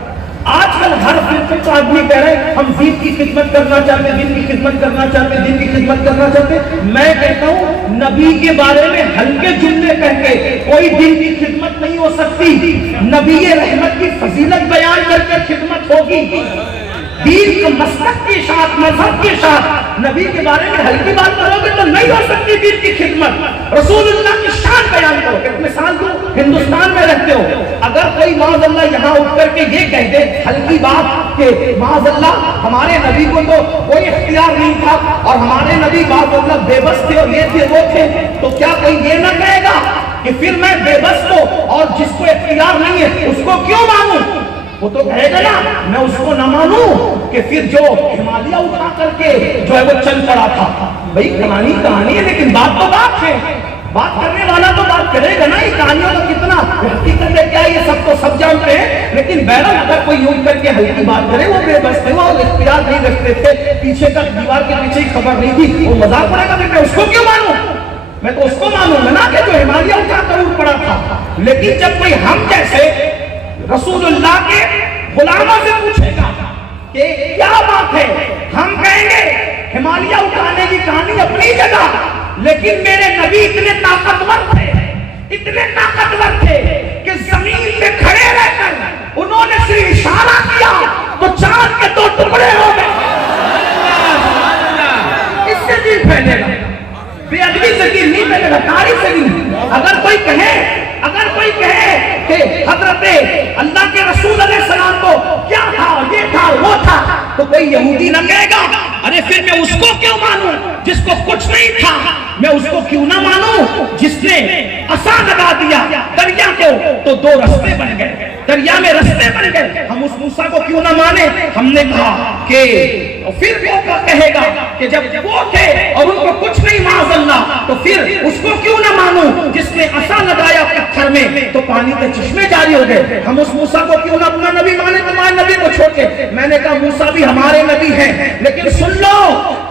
آج کل ہر فرقے کا آدمی کہہ رہے ہیں ہم دین کی خدمت کرنا چاہتے، دین کی خدمت کرنا چاہتے، دین کی خدمت کرنا چاہتے. میں کہتا ہوں نبی کے بارے میں ہلکے جملے کہہ کے کوئی دین کی خدمت نہیں ہو سکتی. نبی رحمت کی فضیلت بیان کر کے خدمت ہوگی. دین کے مسلک کے ساتھ، مذہب کے ساتھ نبی کے بارے میں ہلکی بات کرو گے تو نہیں ہو سکتی دین کی خدمت. رسول اللہ کی شان بیان کرو. ایک مثال دو، ہندوستان میں رہتے ہو، اگر کوئی معاذ اللہ یہاں اٹھ کر کے یہ کہہ دے ہلکی بات کہ معاذ اللہ ہمارے نبی کو تو کوئی اختیار نہیں تھا اور ہمارے نبی معاذ اللہ بے بس تھے اور یہ تھے وہ تھے، تو کیا کوئی یہ نہ کہے گا کہ پھر میں بے بس کو اور جس کو اختیار نہیں ہے اس کو کیوں مانوں؟ وہ تو کہے گا نا میں اس کو نہ مانوں کہ پھر جو ہمالیہ اٹھا کر کے جو ہے وہ چل پڑا تھا. بھئی کہانی ہے لیکن بات تو بات ہے. بات کرنے والا تو بات کرے گا نا. یہ کہانیوں کا کتنا حقیقت ہے کیا یہ سب تو سب جانتے ہیں، لیکن بہرحال اگر کوئی یوں کر کے ہلکی بات کرے وہ بے بس تھے، وہ اختیار نہیں رکھتے تھے، پیچھے کا دیوار کے پیچھے ہی خبر نہیں تھی، وہ مذاق پڑے گا پھر میں اس کو کیوں مانوں؟ میں تو اس کو مانوں گا نا کہ جو ہمالیہ اٹھا کر اٹھ پڑا تھا. لیکن جب کوئی ہم جیسے رسول اللہ کے غلاموں سے پوچھے گا کہ کیا بات ہے، ہم کہیں گے ہمالیہ اٹھانے کی کہانی اپنی جگہ، لیکن میرے نبی اتنے طاقتور تھے کہ زمین پہ کھڑے رہ کر انہوں نے صرف اشارہ کیا تو چاند کے 2 ٹکڑے ہو گئے. اس سے دل پھیلے گا، بے ادبی سے دل نہیں پھیلے گا، تاریخ سے نہیں. اگر کوئی کہے کہ حضرت اللہ کے رسول علیہ السلام کو کیا تھا، یہ تھا، وہ تھا، تو کوئی یہودی نہ کہے گا ارے پھر میں اس کو کیوں مانوں جس کو کچھ نہیں تھا؟ میں اس کو کیوں نہ مانوں جس نے عصا لگا دیا دریا کو تو 2 رستے بن گئے، دریا میں رستے بن گئے. ہم اس موسیٰ کو کیوں نہ مانے؟ ہم نے کہا کہ پھر وہ کہے گا کہ جب وہ تھے اور ان کو کچھ نہیں معاذ اللہ، تو پھر اس کو کیوں نہ مانوں جس نے عصا لگایا پتھر میں تو پانی کے چشمے جاری ہو گئے. ہم اس موسیٰ کو کیوں نہ اپنا نبی مانے تمہارے نبی کو چھوڑ کے؟ میں نے کہا موسیٰ بھی ہمارے نبی ہیں، لیکن سن لو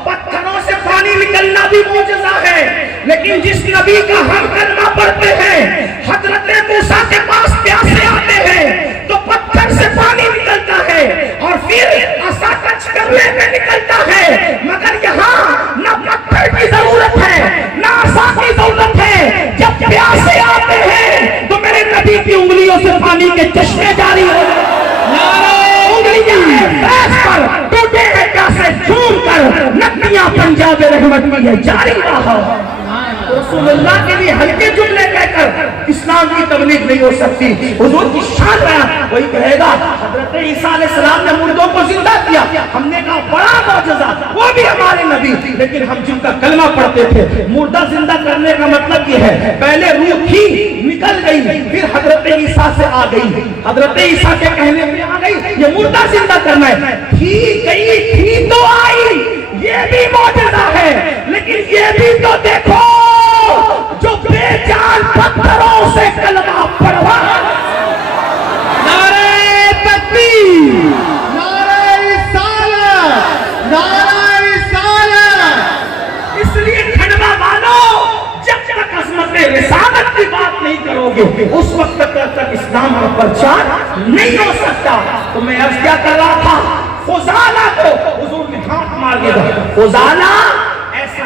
پتھروں سے پانی نکلنا بھی معجزہ ہے، لیکن جس نبی کا ہم کلمہ پڑھتے ہیں حضرت موسیٰ کے پاس پیاسے آتے ہیں تو پتھر سے پانی نکلتا ہے اور پھر عصا ٹچ کرنے میں نکلتا ہے. مگر یہاں نہ پتھر کی ضرورت ہے نہ عصا کی ضرورت ہے. جب پیاسے آتے ہیں تو میرے نبی کی انگلیوں سے پانی کے چشمے جاری ہو گئے. انگلیاں فیس پر ٹوٹے ہیں پیاسے جھوم کر نکیاں پنجاب رحمت میں یہ جاری رہا. رسول اللہ کے لیے ہلکے جملے کہہ کر اسلام کی تبلیغ نہیں ہو سکتی. حضور کی شان بیان وہی کہے گا حضرت عیسیٰ علیہ السلام نے مردوں کو زندہ کیا، ہم نے کہا بڑا معجزہ، وہ بھی ہمارے نبی، لیکن ہم جن کا کلمہ پڑھتے تھے. مردہ زندہ کرنے کا مطلب یہ ہے پہلے روح تھی نکل گئی پھر حضرت عیسیٰ سے آ گئی، حضرت عیسیٰ کے کہنے میں آ گئی. یہ مردہ زندہ کرنا ہے، تھی گئی تھی تو آئی، یہ بھی معجزہ ہے. لیکن یہ بھی تو دیکھو جو بے جان پتھروں سے کلمہ پڑھوا. نعرہ تکبیر، نعرہ رسالت، نعرہ رسالت. اس لیے کھنڈوا والوں جب تک عظمت رسالت کی بات نہیں کرو گے اس وقت تک اسلام کا پرچار نہیں ہو سکتا. تو میں عرض کیا کر رہا تھا، فضالہ کو حضور نے ہاتھ مار دیا. فضالہ ایسا